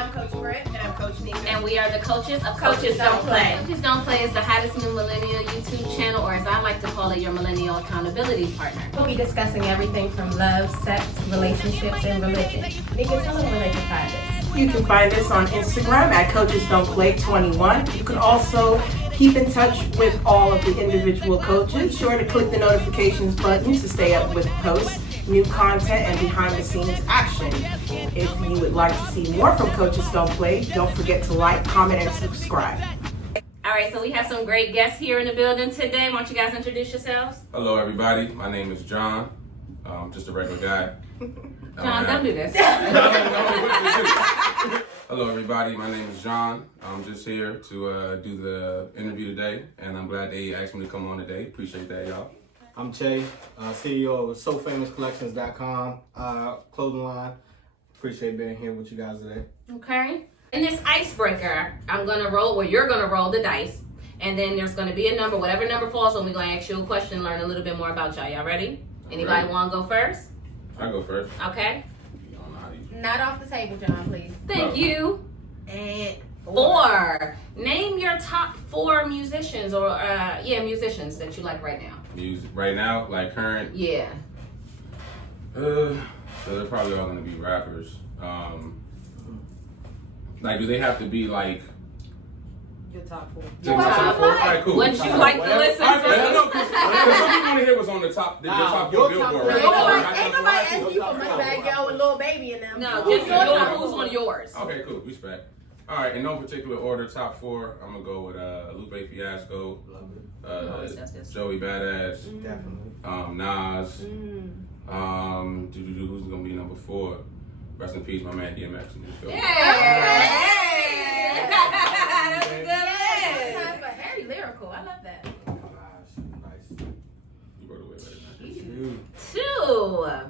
I'm Coach Britt. And I'm Coach Nina. And we are the coaches of Coaches Don't Play. Coaches Don't Play is the hottest new millennial YouTube channel, or as I like to call it, your millennial accountability partner. We'll be discussing everything from love, sex, relationships, and religion. Nigga, tell them where they can find us. You can find us on Instagram at Coachesdontplay21. You can also keep in touch with all of the individual coaches. Be sure to click the notifications button to stay up with posts, new content, and behind-the-scenes action. If you would like to see more from Coaches Don't Play, don't forget to like, comment, and subscribe. All right, so we have some great guests here in the building today. Why don't you guys introduce yourselves? Hello, everybody. My name is John. Just a regular guy. John, don't do this. Hello, everybody. My name is John. I'm just here to do the interview today, and I'm glad they asked me to come on today. Appreciate that, y'all. I'm Che, CEO of SoFamousCollections.com clothing line. Appreciate being here with you guys today. Okay. In this icebreaker, you're gonna roll the dice, and then there's gonna be a number. Whatever number falls on, we're gonna ask you a question, learn a little bit more about y'all. Y'all ready? Anybody want to go first? I'll go first. Okay. Not off the table, John, please. Thank you. And 4. Name your top 4 musicians or musicians that you like right now. Music right now, like current. Yeah. So they're probably all gonna be rappers. Like, do they have to be like? your top 4. Your top 4. All right, cool. What you like to listen to? No, because some people want to hear what's on the top. The top 4 Billboard. Ain't Right? nobody asking you for Moneybagg Yo and Lil Baby and them. No, Who's just your top who's 4? one of yours? Okay, cool. Respect. All right, in no particular order, top 4. I'm gonna go with Lupe Fiasco, always does this. Joey Badass, Definitely. Nas. Who's gonna be number 4? Rest in peace, my man DMX. That's a good list. But very lyrical. I love that. Oh, gosh, nice. You wrote away better than that.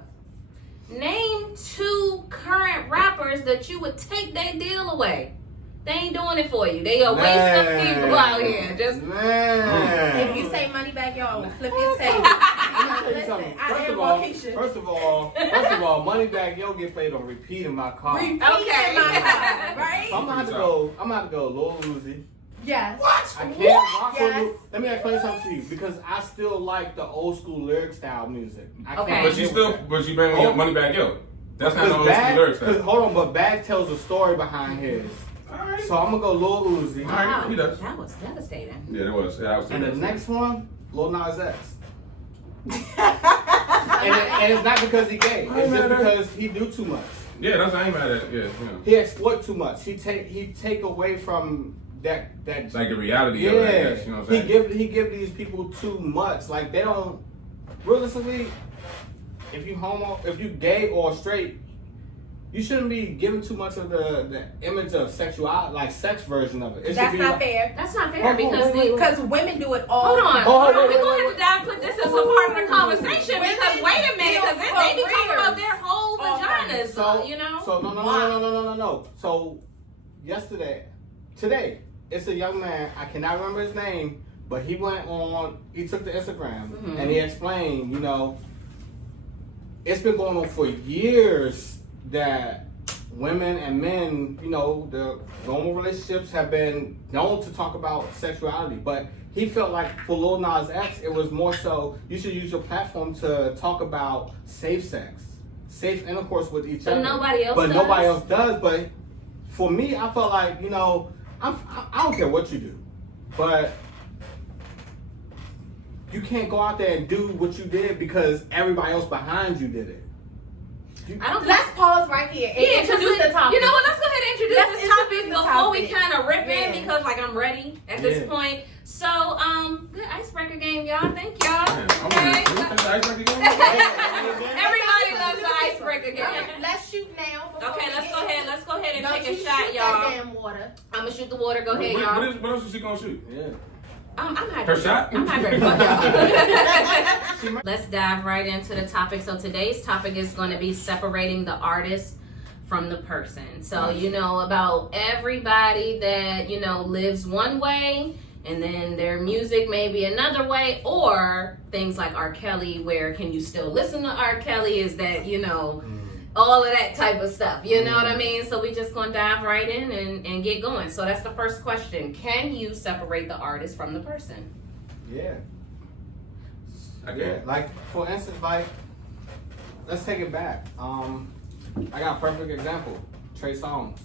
2. Name 2 current rappers that you would take their deal away. They ain't doing it for you. They a waste of people out here. Just Man. If you say Moneybagg Yo, I will flip your table. Listen, I am Waukesha. First of all, Moneybagg Yo get played on repeat in my car. Repeat Okay. in my car, right? So I'm gonna have to go Lil Uzi. Yes. I can't rock Yes. with. Let me explain something to you because I still like the old school lyric style music. I Okay. can't But you get with that. bring your money back, yo. That's not no old Bag, school lyrics. Because hold on, but Bag tells a story behind his. Alright. So I'm gonna go Lil Uzi. Alright, he does. That was devastating. Yeah, it was. Yeah, I was And the next one, Lil Nas X. and it's not because he gay. It's just because he do too much. Yeah, that's I ain't mad at. Yeah. He exploit too much. He take away from that. Like the reality of it, I guess, you know what I'm saying? He give these people too much. Like they don't realistically. If you gay or straight, you shouldn't be giving too much of the image of sexuality, like sex version of it. It That's should be not like, fair. That's not fair because Because women do it all. hold on. Oh, We're wait, going to have to put this as a part of the conversation Women because wait a minute, because feel they be talking about careers. their whole vaginas, So you know. So no. So today, it's a young man. I cannot remember his name, but he took to Instagram and he explained, it's been going on for years that women and men, the normal relationships have been known to talk about sexuality, but he felt like for Lil Nas X, it was more so you should use your platform to talk about safe sex, safe intercourse with each other. But nobody else does. But for me, I felt like, I don't care what you do, but you can't go out there and do what you did because everybody else behind you did it. Let's pause right here and introduce the topic. You know what? Let's go ahead and introduce this topic before we kind of rip in because I'm ready at this point. So, good icebreaker game, y'all. Thank y'all. Okay. Everybody loves the icebreaker game. Let's shoot now. Okay, let's go ahead and take a shot, shoot y'all. that damn water. I'm gonna shoot the water. Go ahead, y'all. What else is she gonna shoot? Yeah. I'm not Her shot? I'm not ready. Let's dive right into the topic. So today's topic is going to be separating the artist from the person. So about everybody that lives one way, and then their music may be another way, or things like R. Kelly, where can you still listen to R. Kelly? Is that all of that type of stuff. You know what I mean? So we just gonna dive right in and get going. So that's the first question. Can you separate the artist from the person? Yeah. Okay. Like, for instance, like, let's take it back. I got a perfect example. Trey Songz.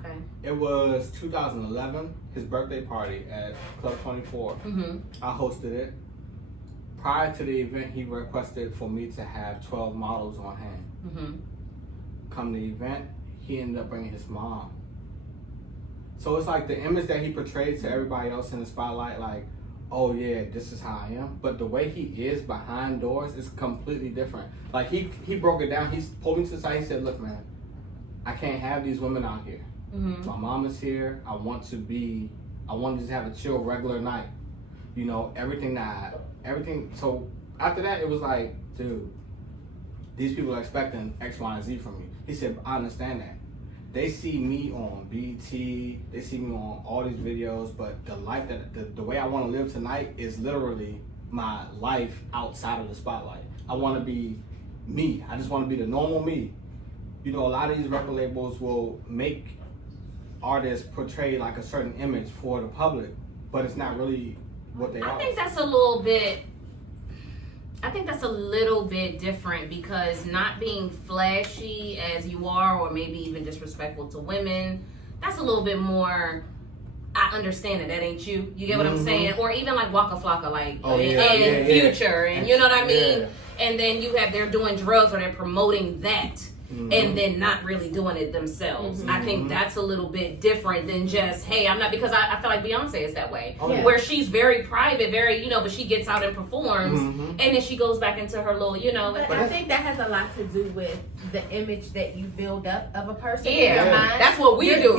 Okay. It was 2011, his birthday party at Club 24. Mm-hmm. I hosted it. Prior to the event, he requested for me to have 12 models on hand. Mm-hmm. Come to the event, he ended up bringing his mom. So it's like the image that he portrayed to everybody else in the spotlight, like, oh yeah, this is how I am. But the way he is behind doors is completely different. Like he broke it down. He pulled me to the side. He said, look, man, I can't have these women out here. Mm-hmm. My mom is here. I want to just have a chill, regular night. You know, everything. So after that, it was like, dude, these people are expecting X, Y, and Z from me. He said, I understand that. They see me on BT, they see me on all these videos, but the life the way I want to live tonight is literally my life outside of the spotlight. I want to be me. I just want to be the normal me. You know, a lot of these record labels will make artists portray like a certain image for the public, but it's not really what they are. I think that's a little bit different, because not being flashy as you are, or maybe even disrespectful to women, that's a little bit more, I understand that ain't you. You get what I'm saying? Or even like Waka Flocka, like, and Future, and you know what I mean? Yeah. And then they're doing drugs or they're promoting that. And then not really doing it themselves. I think that's a little bit different than just, hey, I'm not, because I feel like Beyonce is that way. Where she's very private, very, but she gets out and performs, and then she goes back into her little, But I think that has a lot to do with the image that you build up of a person in Yeah, your mind. that's what we do.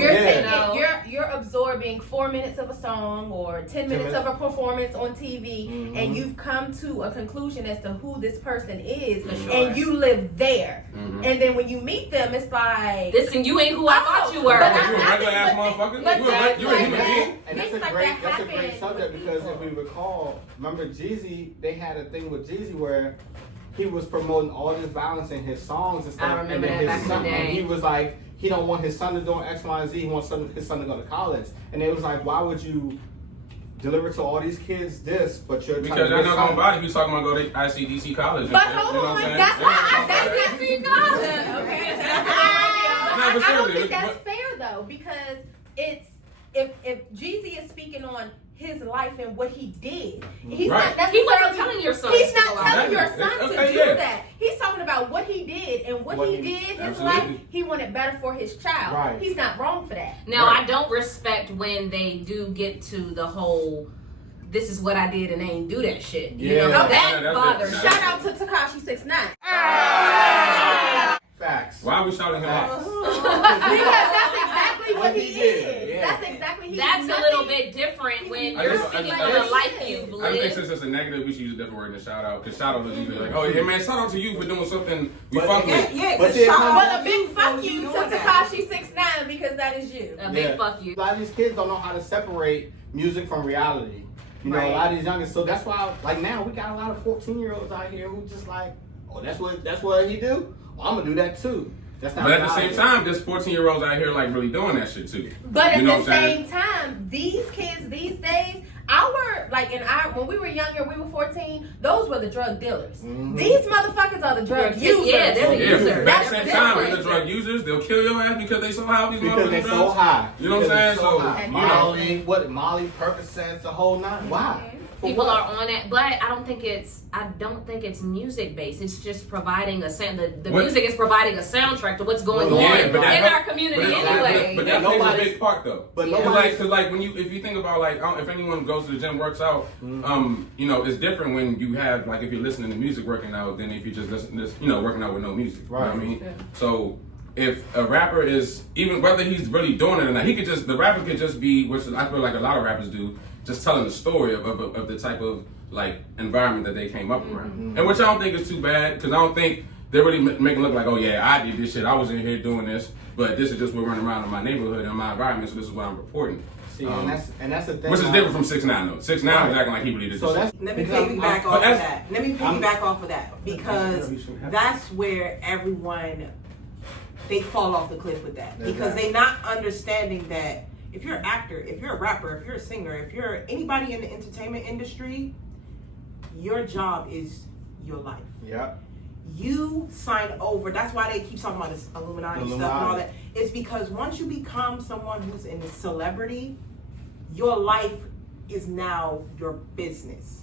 You're absorbing 4 minutes of a song or 10 minutes of a performance on TV, and you've come to a conclusion as to who this person is, and you live there. And then when you meet them, it's like, listen, you ain't who I thought you were. You a regular ass motherfucker? You a human being? And that's a great subject, because if we recall, remember Jeezy, they had a thing with Jeezy where he was promoting all this violence in his songs and stuff. I remember that back in the day. And he was like, he don't want his son to do X, Y, and Z. He wants his son to go to college. And it was like, why would you deliver to all these kids this, but you're because they're not gonna body. You talking about go to ICDC college? But hold on, that's why that's ICDC college. Okay, I don't think that's fair though, because it's if Jeezy is speaking on his life and what he did, he's not necessarily. He wasn't telling your son. He's not telling your son to do that. He's talking about what he did, and what he did, his life, he wanted better for his child. Right. He's not wrong for that. Now, I don't respect when they do get to the whole, this is what I did and they ain't do that shit. You know, that bothers me. Shout out to Tekashi 6ix9ine. Facts. Why are we shouting him out? Because that's exactly what he is. Yeah. That's exactly That's a little bit different when you're speaking on the life you've I think lived. since it's a negative, we should use a different word than shout out. Because shout out is usually like, oh yeah, man, shout out to you for doing something we fuck with. Yeah, But but a big fuck you to Tekashi 6ix9ine, because that is you. A big fuck you. A lot of these kids don't know how to separate music from reality. You know, a lot of these youngins. So that's why, like now, we got a lot of 14-year-olds out here who just like, oh, that's what he do. Well, I'm gonna do that too. That's not. But at the same time, there's 14-year-olds out here like really doing that shit too. But at the same time, these kids these days, when we were younger, we were 14, those were the drug dealers. These motherfuckers are the drug users. Yeah, they're the users. But at the same time, when the drug users, they'll kill your ass because they so high. These because they're so high. You know what I'm saying? So Molly, Percocets, the whole nine. Why? People are on it, but I don't think it's music based. It's just providing the music is providing a soundtrack to what's going on in our community anyway. But that plays a big part though. But cause if you think about if anyone goes to the gym, works out, it's different when you have if you're listening to music working out than if you just listen to working out with no music. Right. You know what I mean? Yeah. So if a rapper is, even whether he's really doing it or not, the rapper could just be, which I feel like a lot of rappers do, just telling the story of the type of environment that they came up around. And which I don't think is too bad, because I don't think they're really making it look like, oh yeah, I did this shit, I was in here doing this, but this is just what running around in my neighborhood and my environment, so this is what I'm reporting. See, and that's the thing. Which is different from 6ix9ine though. 6ix9ine was acting like he really did this shit. Let me piggyback off of that. Because that's where everyone they fall off the cliff with that because they're not understanding that if you're an actor, if you're a rapper, if you're a singer, if you're anybody in the entertainment industry, your job is your life. Yep. You sign over. That's why they keep talking about this Illuminati stuff and all that. It's because once you become someone who's in a celebrity, your life is now your business.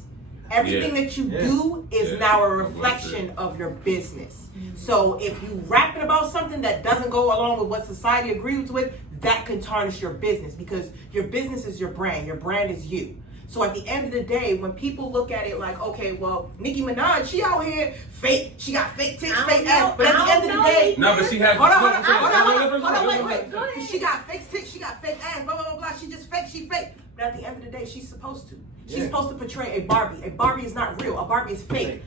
Everything that you do is now a reflection of your business. So if you rapping about something that doesn't go along with what society agrees with, that can tarnish your business because your business is your brand. Your brand is you. So at the end of the day, when people look at it like, okay, well, Nicki Minaj, she out here fake. She got fake tits, fake ass. But at the end of the day, no, but she had. Hold on, wait. She got fake tits, she got fake ass, blah, blah, blah, blah. She just fake, she fake. But at the end of the day, she's supposed to. She's supposed to portray a Barbie. A Barbie is not real. A Barbie is fake.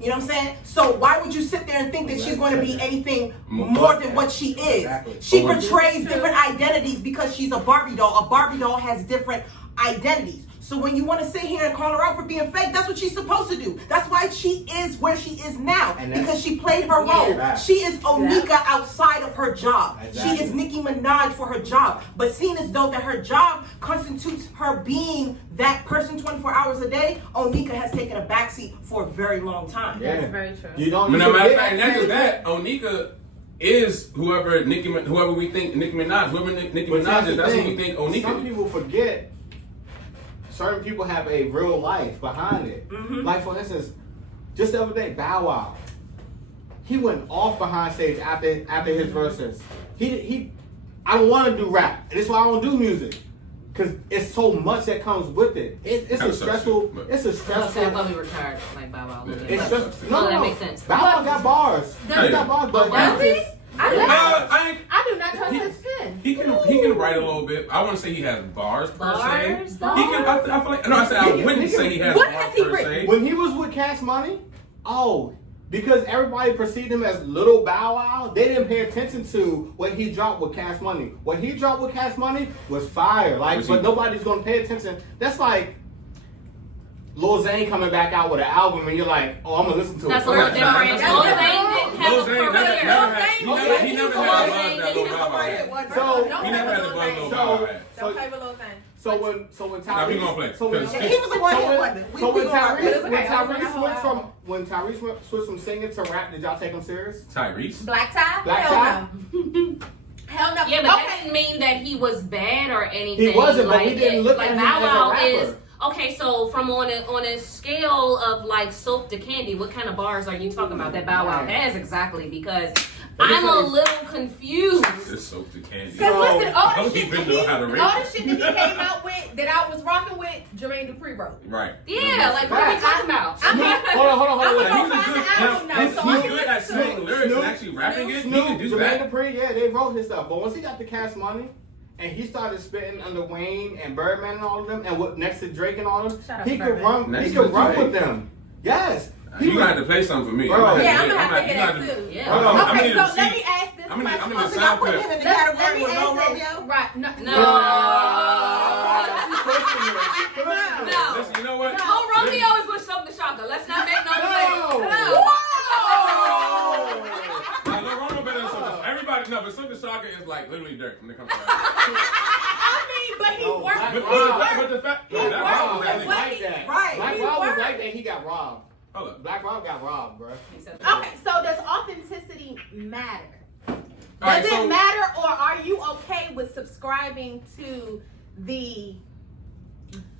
You know what I'm saying? So why would you sit there and think that she's going to be anything more than what she is? Exactly. She portrays different identities because she's a Barbie doll. A Barbie doll has different identities. So when you want to sit here and call her out for being fake, that's what she's supposed to do. That's why she is where she is now. Because she played her role. Yeah. She is Onika outside of her job. Exactly. She is Nicki Minaj for her job. But seen as though that her job constitutes her being that person 24 hours a day, Onika has taken a backseat for a very long time. That's very true. You don't. No matter of fact, and that's that. Onika is whoever we think Nicki Minaj, whoever Nicki Minaj is. That's who we think Onika. Some people forget. Certain people have a real life behind it. Mm-hmm. Like for instance, just the other day, Bow Wow. He went off behind stage after his verses. I don't want to do rap. That's why I don't do music. Cause it's so much that comes with it. It's a stressful. It's a stressful. I thought we were tired, like Bow Wow. It's just no, that makes sense. Bow Wow got bars. He got bars, but Does he? I do not trust his pen. He can write a little bit. I wouldn't say he has bars per se. He Bars? can. I feel like no. I said I wouldn't say he has What bars has he per written? se. when he was with Cash Money, because everybody perceived him as Little Bow Wow, they didn't pay attention to what he dropped with Cash Money. What he dropped with Cash Money was fire. But nobody's gonna pay attention. That's like Lil Zane coming back out with an album, and you're like, oh, I'm gonna listen to it. That's a little different. Lil Zane didn't have a career. He never had a buzz that Lil Bow Wow had. So He never had the buzz Lil Bow Wow had. Don't play with Lil Zane. So when Tyrese, Now we gonna play. so when, Cause- he was a one-hit wonder. so when Okay, Tyrese switched from singing to rap, did y'all take him serious? Tyrese. Black tie? Black Hell tie? no. Hell no. Yeah, but that didn't mean that he was bad or anything. He wasn't, but like, we didn't look like at him Bow as a Wow rapper. is okay. So from on a scale of like soap to candy, what kind of bars are you talking about that Bow Wow has exactly? Because I'm a little confused. It's soap to candy. Because listen, all I the don't shit even that know how to rate all the it. shit that he came out with that I was rocking with, Jermaine Dupri wrote. Right. Yeah, like what are we talking about? I'm not. Hold on. I'm wait. gonna He's go a find the album now, so I he's can good at listen to singing it. lyrics and Snoop, actually rapping it. He Snoop, can do Jermaine that. Dupri, yeah, they wrote his stuff. But once he got the Cash Money, and he started spitting under Wayne and Birdman and all of them, and next to Drake and all of them, Shout out he to could Birdman. run. Next He to could run Drake. with them. Yes. You gonna have to play something for me. Bro. Yeah, I'm gonna have to hear that too. Yeah. Okay, so let me ask this I'm question. in the So y'all sound put clip. him in the Let category me with Lil ask this. Romeo? Right. No. No. Listen, you know what? Oh, Romeo is with Silk the Shocker. Let's not make no No. mistake. Nah, Lil Romeo better than Silk. Everybody, no, but Silk the Shocker is like literally dirt when it comes to rap. I mean, but he No, worked. Black He Rob. worked. But the fact, He no, that worked Rob was with that what nigga. he- that. Right. Black He Rob was worked. like that. He got robbed. Hold up. Black Rob got robbed, bro. Okay, so does authenticity matter? All right, Does so- it matter, or are you okay with subscribing to the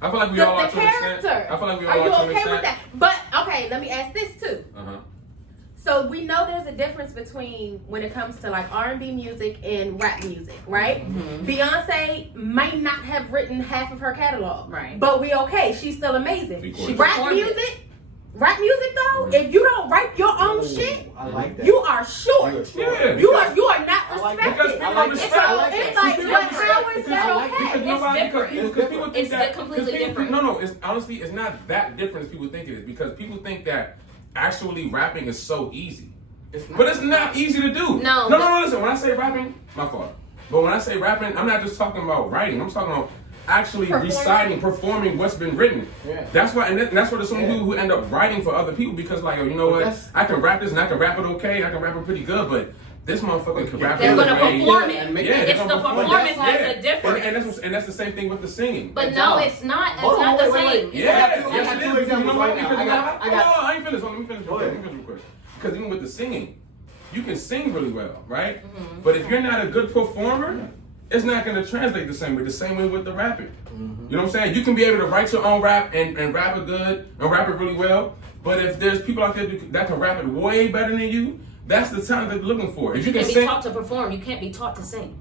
I feel like we all are to an extent. character? I feel like we all Are you are to an okay with extent. that? But okay, let me ask this too. Uh-huh. So we know there's a difference between when it comes to like R&B music and rap music, right? Mhm. Beyonce might not have written half of her catalog, Right. but we okay. She's still amazing. She Rap performed it. music, though. If you don't write your own shit, I like that. you are short. Yeah. You are not I like respected. that. Because I like It's that. respect- I like it's that. like, Because but how is because that I like- okay? Because nobody, because people think It's that completely because people, different. No, it's honestly it's not that different as people think it is because people think that actually rapping is so easy, but it's not easy to do. No. No. Listen, when I say rapping, my fault. But when I say rapping, I'm not just talking about writing. I'm talking about actually reciting, performing what's been written. Yeah. That's why, and that's why there's so many people who end up writing for other people because, like, yo, you know what? That's- I can rap this and I can rap it okay. I can rap it pretty good, but this motherfucker can rap. They're gonna way. perform it. Yeah, It's the performance that's the difference. And that's the same thing with the singing. But no, it's not. It's Hold on, not the wait. same. Yes, I got two examples right now. I ain't finished. Let me finish real quick. Because even with the singing, you can sing really well, right? Mm-hmm. But if you're not a good performer, it's not going to translate the same way. The same way with the rapping. You know what I'm saying? You can be able to write your own rap and rap it good and rap it really well. But if there's people out there that can rap it way better than you, that's the talent that they're looking for. If You can can't be sing, taught to perform. You can't be taught to sing.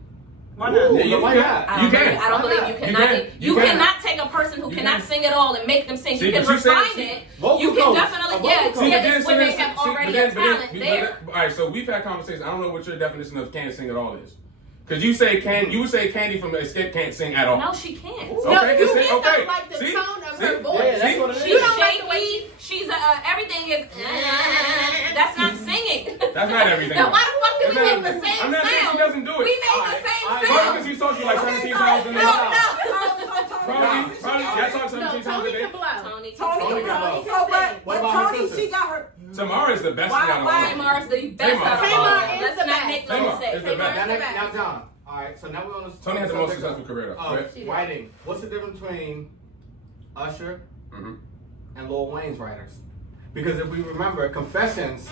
Why not? Yeah, Why not? I don't believe you cannot. You can. cannot take a person who cannot sing at all and make them sing. See, you can but you said- refine see, it. vocal You can coach. definitely, A vocal yeah, coach. it's when they have already a talent there. All right, so we've had conversations. I don't know what your definition of can't sing at all is. Because you say you would say Candy from Escape can't sing at all. No, she can't. Okay, No, you it's- just okay. don't like the See? tone of See? her voice. Yeah, that's what it is. She's don't like the way shaky. She's everything is. That's not singing. That's not everything. Now why the fuck did we That's make not- the same I'm not saying sound? she doesn't do it. We made the same Alright, Probably sound. because he's talked to you like 17 times in a No, day. no. Probably, y'all talk 17 No, times a Tony day. can blow. Tony Tony can can blow. What about her Tony, sister? she got her. Tamara is the best Why- out of why- all. Tamar's the best Tamar. out of Tamar all. is Let's the not best. make no Tamar mistake. is the best. Now, John. All right, so now we're on the Tony has the most subject successful career, though. of Right? writing. What's the difference between Usher Mhm. and Lil Wayne's writers? Because if we remember, Confessions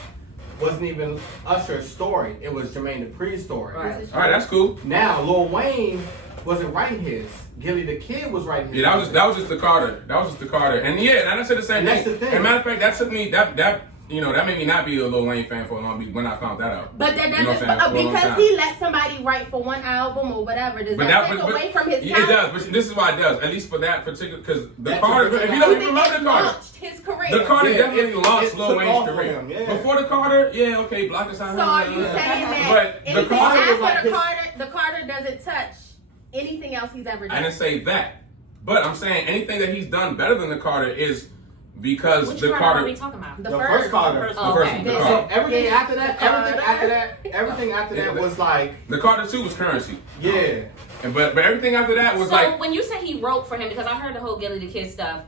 wasn't even Usher's story; it was Jermaine Dupri's story. Right. All right, that's cool. Now, Lil Wayne wasn't writing his. Gilly the Kid was writing his. Yeah, that was just the Carter. That was just the Carter. And yeah, and I said the same And that's thing. the thing. And matter of fact, that took me that made me not be a Lil Wayne fan for a long time when I found that out. But that You know what doesn't, I'm saying? For a long because time. he let somebody write for one album or whatever. Does that take away from his it talent? does, but this is why it does. At least for that particular, because the That's Carter. a good If you album. don't You even think love it the Carter, launched his career? the Carter Yeah, definitely it launched took Lil Wayne's off for career. him, yeah. Before the Carter, yeah, okay, Block is So are you saying that But the anything Carter was after like the his- Carter, the Carter doesn't touch anything else he's ever I done? didn't say that, but I'm saying anything that he's done better than the Carter is because Which the one Carter. are we talking about? The The first Carter. The first one, the Okay. So Carter. everything Yeah. after that, everything after that was like, The Carter 2 was Currency. yeah. And but everything after that was So like when you say he wrote for him, because I heard the whole Gilly the Kid stuff,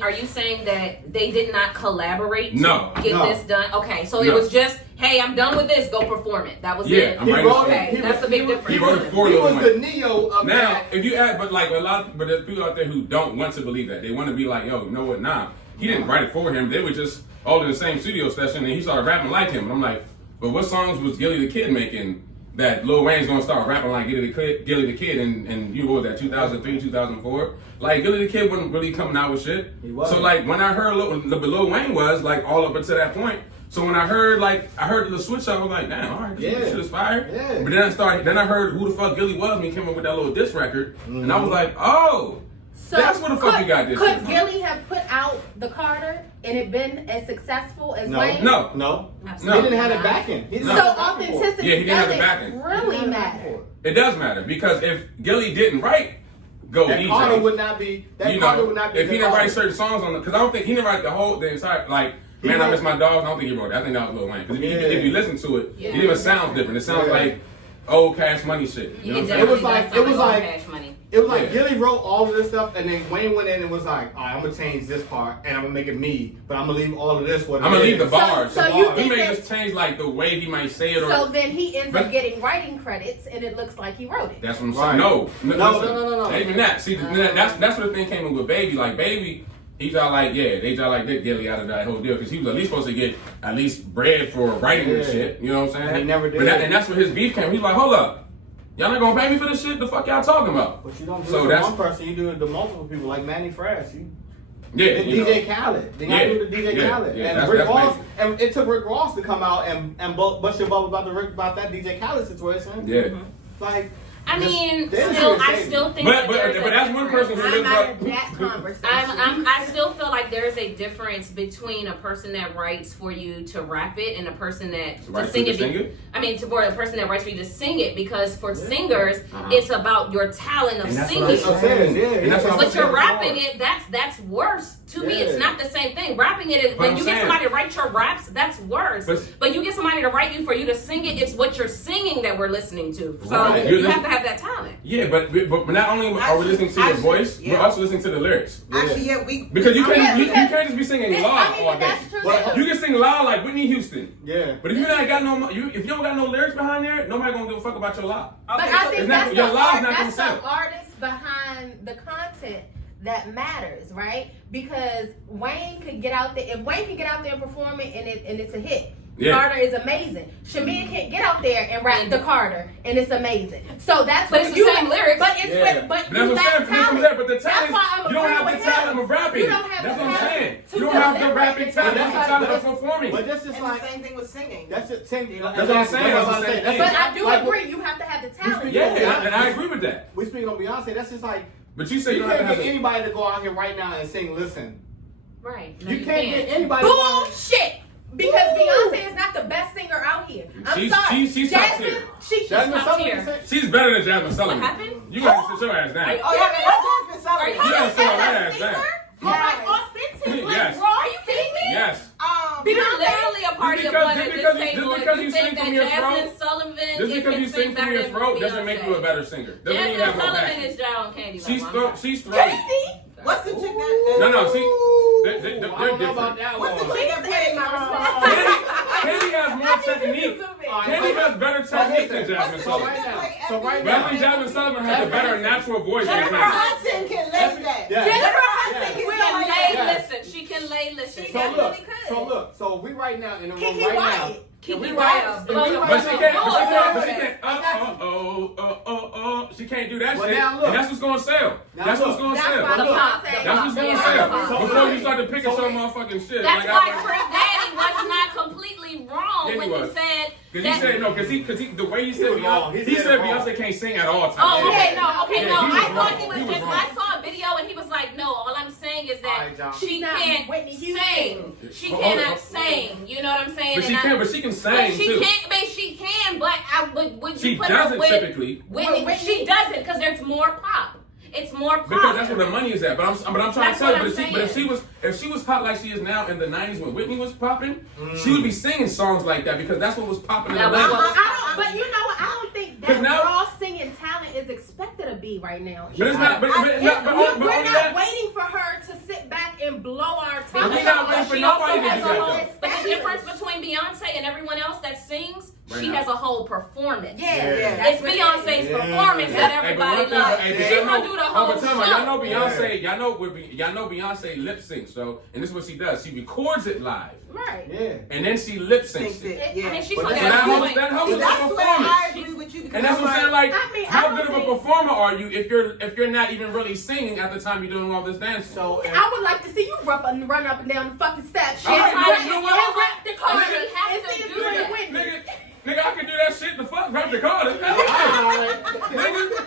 are you saying that they did not collaborate to No. get No. this done? Okay, so it No. was just, hey, I'm done with this, go perform it. That was Yeah, it. I'm He writing wrote this Okay, it. that's a big difference. He wrote it for He Lil was Wayne. the Neo of Now, that. if you add, but there's people out there who don't want to believe that. They want to be like, yo, you know what? Nah, he didn't write it for him. They were just all in the same studio session, and he started rapping like him. And I'm like, but what songs was Gilly the Kid making that Lil Wayne's gonna start rapping like Gilly the Kid, and you know what was that 2003, 2004? Like Gilly the Kid wasn't really coming out with shit. He wasn't. So like when I heard Lil Wayne was like all up until that point. So when I heard the switch up, I was like, damn, all right, this Yeah. shit is fire. Yeah. But then I heard who the fuck Gilly was when he came up with that little diss record, and I was like, oh. So That's where the fuck you got this shit Could from. Gilly have put out the Carter and it been as successful as Wayne? No. No. Absolutely He didn't have not. the backing. He didn't So have the backing for it. authenticity Yeah, he didn't have the doesn't backing. really matter. It does matter because if Gilly didn't write Go That DJ, Carter would not be. That you Carter know, would not be. if he didn't write certain songs on the, because I don't think he didn't write the entire like. He Man, I wrote- Miss My Dogs. I don't think he wrote it. I think that was Lil Wayne. Because Yeah. if you listen to it, Yeah. it even sounds different. It sounds Yeah. like old Cash Money shit. You know what I'm saying? It was like- it was like- Cash Money. It was like Yeah. Gilly wrote all of this stuff, and then Wayne went in and was like, "All right, I'm gonna change this part, and I'm gonna make it me, but I'm gonna leave all of this what it I'm gonna is." leave the bars. So The you bars. He think may that- just change like the way he might say it, or So then he ends But- up getting writing credits, and it looks like he wrote it. that's what I'm Right. saying. No, listen, no. not even that. See, that's what the thing came in with Baby. Like Baby, he's all like, yeah, they just like Dick Gilly out of that whole deal because he was at least supposed to get at least bread for writing this Yeah. shit. You know what I'm saying? And he never did. And that's where his beef came. He's like, hold up, y'all not gonna pay me for this shit? The fuck y'all talking about? But you don't do So it to that's- one person, you do it to multiple people, like Manny Fresh. Yeah, And you know. DJ Khaled. They got to do the DJ Yeah, Khaled. yeah, And that's- Rick that's Ross, basic. and it took Rick Ross to come out and bust your bubble about that DJ Khaled situation. Yeah. Like, I mean, this- I this is still think But that there's a that's one difference. person who I'm lives out up. of that conversation. I still feel like there's a difference between a person that writes for you to rap it and a person that Writes to sing for it. you to sing it? I mean, for a person that writes for you to sing it, because for singers, Uh-huh. it's about your talent of And that's singing. what I'm saying. yeah, And that's what I'm But you're saying. rapping it. That's worse To me, it's not the same thing. Rapping it is when you get somebody to write your raps, that's words. But you get somebody to write you for you to sing it, it's what you're singing that we're listening to. So you have to have that talent. Yeah, but not only are we listening to your voice, we're also listening to the lyrics. Actually, because you can't just be singing loud all day. That's true. You can sing loud like Whitney Houston. Yeah. But if you ain't got if you don't got no lyrics behind there, nobody gonna give a fuck about your loud. But I think that's the artist behind the content that matters, right? Because Wayne could get out there. If Wayne can get out there and perform it, and it's a hit. Carter is amazing. Shamia can't get out there and rap the Carter, and it's amazing. So that's but it's the same lyrics. But it's but you lack talent. But the talent, you don't have the talent of rapping. You don't have that's the what I'm talent. saying. You don't have the rapping talent. That's the talent of performing. But that's just like the same thing with singing. That's the same thing. That's what I'm saying. But I do agree. You have to have the talent. Yeah, and I agree with that. We speak on Beyonce. That's just like. But you say you don't can't have to get anybody to go out here right now and sing "Listen." Right. No, you can't get anybody. Bullshit. Because Beyonce is not the best singer out here. I'm sorry. She's top tier. She's top tier. She's better than Jasmine Sullivan. What happened? You gotta sit your ass down. Oh yeah, that's Jasmine Sullivan. You gotta sit your ass down. Like authentic, like Yes. raw. Are you kidding me? Yes. You're literally a party of one at this table. because you You sing think from that your Jasmine throat, Sullivan just because you sing from your throat doesn't make you a better singer. Doesn't mean you have Jasmine no Sullivan passion. is John Candy. She's throaty. What's the chick that? No, see, they're I don't know different. about that What's the one. chick that played my Candy has more technique. Candy has better technique than Jasmine Sullivan. So right But I now, think Jasmine Sullivan has a better natural voice than Jennifer Candy. Hudson can lay that. Yeah. Jennifer Hudson She can can lay lay that. listen. She can lay listen. So we right now in the room Kiki right Wyatt. now. Kiki Wyatt. Wyatt. But she can't. Oh, She can't do that Well, shit. now look. And that's what's gonna sell. That's what's gonna That's sell. why the pop. That's what's gonna sell. Before you start to pick at some motherfucking shit. That's like why Trick Daddy was not completely wrong Yeah, when he he was. said Because he said no, because he the way he said was wrong. Beyonce, He he said said wrong. Beyonce can't sing at all times. Oh, okay, no. Yeah, he was I thought wrong. he was He was just. wrong. I saw a video and he was like, "No, all I'm saying is that Alright, John. she She's not can't Whitney Houston. sing. She Oh, cannot oh, sing. You know what I'm saying? But she And can, but she can but sing she too. can't. But she can. But I would She you put her doesn't with typically. Whitney? She doesn't because there's more pop. It's more pop. Because that's where the money is at. But I'm trying That's to tell you. what But I'm if she was hot like she is now in the '90s when Whitney was popping, she would be singing songs like that because that's what was popping in the That was what 90s. But you know what? I don't think But that now- raw singing talent is expected to be right now. But it's not. But We're only not that. waiting for her to sit back and blow our But top. we not waiting for She nobody also to has do a that whole. though. But the difference between Beyonce and everyone else that sings, Right she now. has a whole performance. Yeah. It's Beyonce's performance that everybody loves. She gonna do the whole but tell me, y'all know show. Beyonce. Y'all know Beyonce lip syncs. So, and this is what she does. She records it live, Right. Yeah. and then she lip syncs Thinks it. it, yeah. I mean, she's So gonna that get a helps. point. That helps with the That's where performance. I agree with you. And that's what I'm saying. Like, I mean, I how don't good of a think- performer are you if you're not even really singing at the time you're doing all this dancing? So I would like to see you run up and down the fucking steps. All right, Shit, you know and what? rap the Carter. Nigga, has And to see if do you ain't that. Whitney. Nigga, I can do that shit. The fuck, rap the Carter. Nigga.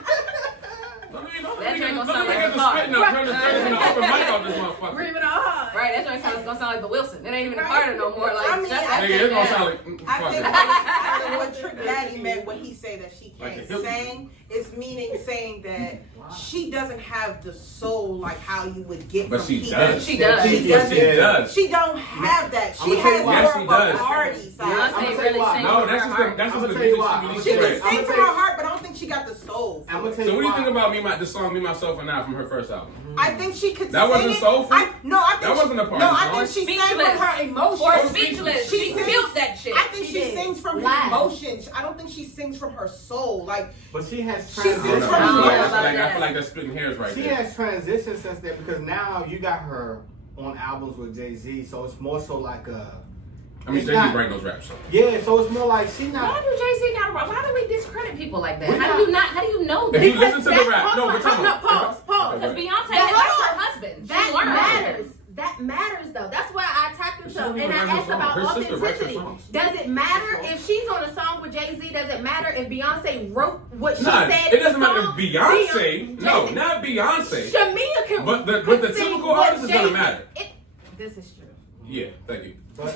Let me get the spitting up, turn the open mic off this motherfucker. Breathing all hard. Right, that's gonna sound like the Wilson. It ain't even the Carter no more. Like, I mean, Nigga, it's gonna sound like I fuck think it. what Trick Daddy meant when he said that she Like can't a hippie. sing is meaning saying that she doesn't have the soul like how you would get But from she people. does. She does. She Yes, doesn't. she does. She don't have that. She I'ma tell you has why. more Yes, she of does. a party side. Beyonce tell you really why. sings No, from that's her just heart. the I'ma music tell you she why. released. She can Right. sing from her heart, but I don't think she got the soul. I'm gonna tell So you what do you why. think about the song "Me, Myself, and I" from her first album? I think she could That sing wasn't it. soulful? I think That she, wasn't a part No, of the I think song. she sang from her emotions. Or Speechless. She sings- built that shit. I think she did. sings from her Live. emotions. I don't think she sings from her soul. Like But she has She I don't sings know. from I feel like- her I feel like that's splitting hairs right She there. has transitioned since then because now you got her on albums with Jay-Z, so it's more so like I mean, it's Jay-Z not- writing those raps. So. yeah, so it's more like she Why not. do Jay-Z got wrong? Why do we discredit people like that? We're How do you not? How do you know If that? you listen to the that- rap, no, hold we're on, talking no, about. pause. Because Beyonce, That- that's her husband. She That learned. matters. That matters though. That's why I typed this She up don't and even I write her asked about songs. Her sister writes her authenticity. songs. Does it matter if she's on a song with Jay-Z? Does it matter if Beyonce wrote what she Nah, said? it doesn't in the matter if song? Beyonce. No, Jay-Z. not Beyonce. Shamia can. But the could sing typical what artist is gonna Jay-Z matter. This is true. Yeah, thank you. But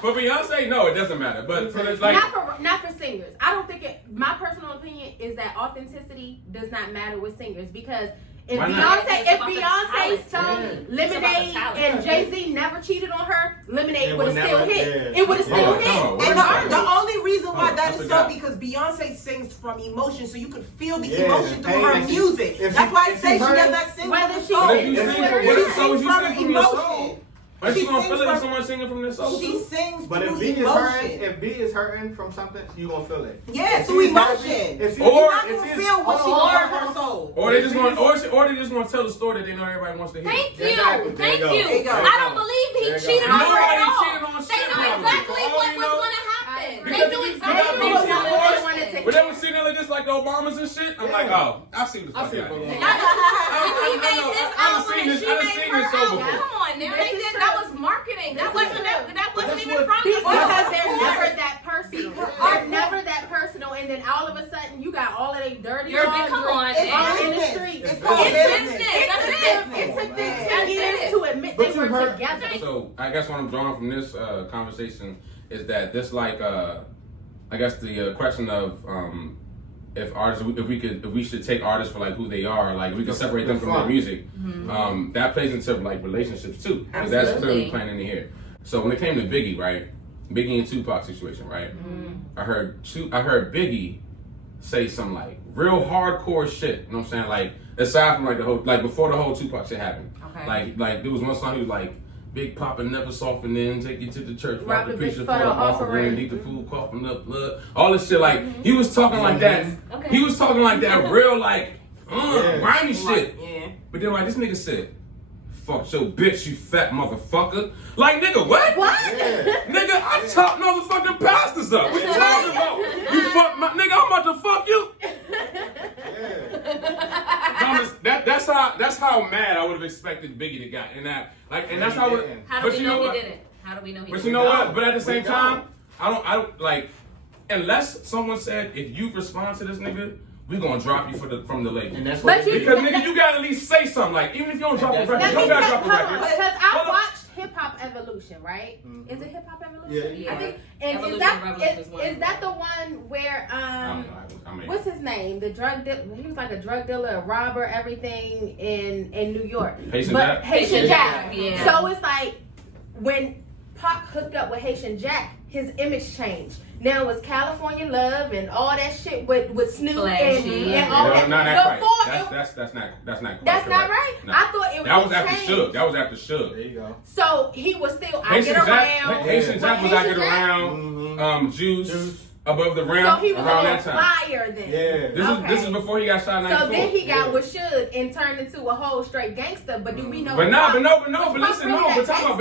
For Beyonce, no, it doesn't matter. But for like, Not for singers. I don't think it. My personal opinion is that authenticity does not matter with singers because If Why not? Beyonce sung Yeah. Lemonade and Jay-Z never cheated on her, Lemonade It would have would still never- hit. yeah. It would have still Hold on, hit. hold on. And the only reason why Oh, that I is so forgot. because Beyonce sings from emotion, so you could feel the Yeah, emotion the through pain her that she- music. if That's she- why I if say she she heard- does not sing Whether from the she- soul. But if you It's sing, what it what is. if so? She You sings sing from from your soul. emotion. But She you gonna sings feel it if from- someone singing from their soul? She too? sings But if through B is hurting, emotion. if B is hurting from something, you gonna feel it. Yeah, If through she's emotion. happy- if she- Or- You're not if gonna she's- feel what she hold on, feels hold in on. her soul. Or they just want, or they just want to tell the story that they know everybody wants to hear. Thank you. Exactly. There Thank you go. you. There you go. I don't believe he There you go. cheated on her Nobody at all. cheated on They shit, knew probably. exactly For all what we was know. going to happen. Because They knew you exactly got what these was young going to boys happen. But they were sitting there just like the Obamas and shit. I'm like, oh, I see the I fuck see it out for a here. long He made his album and she made her show album. before. Come on, now they did that was marketing. That wasn't that's even what- from the Because song. they're never that personal. They're never that personal, and then all of a sudden you got all of their dirty You're laundry come on, all in the business. street. It's called It's business. business. That's it. It took them That's 10 years it. to admit But they you were heard- together. So I guess what I'm drawing from this conversation is that this I guess the question of if artists, if we should take artists for like who they are, like if we can separate them from their music, that plays into like relationships too, because that's clearly Absolutely. playing in here. So when it came to Biggie, right, Biggie and Tupac situation, right, I heard Biggie say some like real hardcore shit. You know what I'm saying? Like aside from like the whole, like before the whole Tupac shit happened, Okay. like there was one song he was like, Big Papa never soften in, take you to the church, rob the preacher bitch for for the the offering, offering. eat the food, coughing up blood, all this shit. Like he was talking like that. Okay. He was talking like that, real like Yeah. grimy shit. Yeah. But then like this nigga said, "Fuck your bitch, you fat motherfucker." Like nigga, what? What? Yeah. Nigga, I chop motherfucking pastors up. What you talking about? You fuck my nigga, I'm about to fuck you. That's how mad I would have expected Biggie to get, and that's how. How do But we you know know what? he didn't? How do we know he But didn't? you know what? But at the We same don't. time, I don't like unless someone said if you respond to this nigga, we gonna drop you from the label. And that's But what you- Because nigga, you gotta at least say something. Like even if you don't drop a record, Let you me don't gotta tell, drop a hold on, record. because Hold I on. watched Hip Hop Evolution, right? Is it Hip Hop Evolution? Yeah. I think. And Evolution, is that Revolution is one. is that the one where I mean, what's his name? The drug dealer. He was like a drug dealer, a robber, everything in New York. Haitian But Jack? Haitian Haitian Jack. Jack, yeah. So it's like when Pac hooked up with Haitian Jack, his image changed. Now it's California Love and all that shit with Snoop Flashy. and all No, that. not that Before right. it- That's not quite that's not correct. right. No. I thought it That was was after changed. Suge. That was after Suge. There you go. So he was still I Haitian get Jack, around. Haitian Jack was I get Haitian Jack- around. Juice Juice. above the rim So he was around on that time. fire then. Yeah. This is before he got shot in So 94. then he got Yeah. with Suge and turned into a whole straight gangster. But do we know? But Pac- listen, was no, Pac but really talk about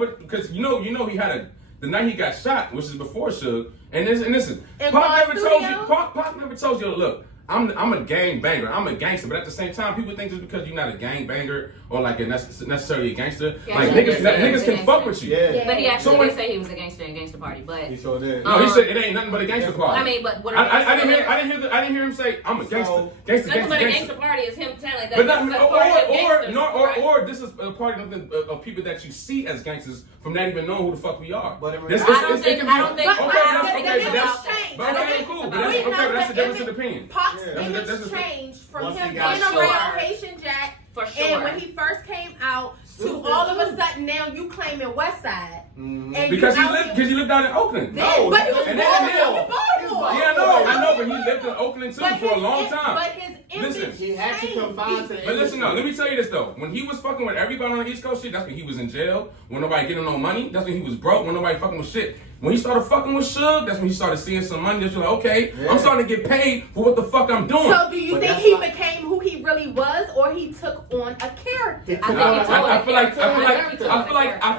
that because you know he had the night he got shot, which is before Suge, and listen, In Pac Bar never told you, Studio? Pac never told you, look, I'm a gang banger, I'm a gangster, but at the same time, people think just because you're not a gang banger or like necessarily a gangster, Yeah, like he niggas did say he was can a fuck gangster. with you. Yeah. But he actually Someone- did say he was a gangster in Gangster Party. But He sure did. No, he said it ain't nothing but a gangster party. I mean, but what I didn't hear him say I'm a gangster, gangster. Nothing but a gangster party is him telling like that. But this is a party of gangsters, right? or this is a part of people that you see as gangsters from not even knowing who the fuck we are. But in This- reality- I don't think- it can be- I don't think- Okay, I but don't that's think okay. it's But that's about changed. but okay, cool. But that's We know okay. That's the the difference in image- opinion. Pac's Yeah. image That's the- changed from Once him he being got around shot. Haitian Jack, For sure. and when he first came out, to all of a sudden now you claiming West Side. Mhm. And Because you he out lived here- because he lived out in Oakland. No, but he was and born then- in Baltimore. Yeah, I know, but he lived in Oakland too for a long time. But his image Listen. He had to changed. confine to the But listen, no, let me tell you this though. When he was fucking with everybody on the East Coast shit, that's when he was in jail. When nobody getting no money, that's when he was broke. When nobody fucking with shit. When he started fucking with Suge, that's when he started seeing some money. That's like, okay, Yeah. I'm starting to get paid for what the fuck I'm doing. So do you But think that's he not- became who he really was, or he took on a character? He took I on think a he took I feel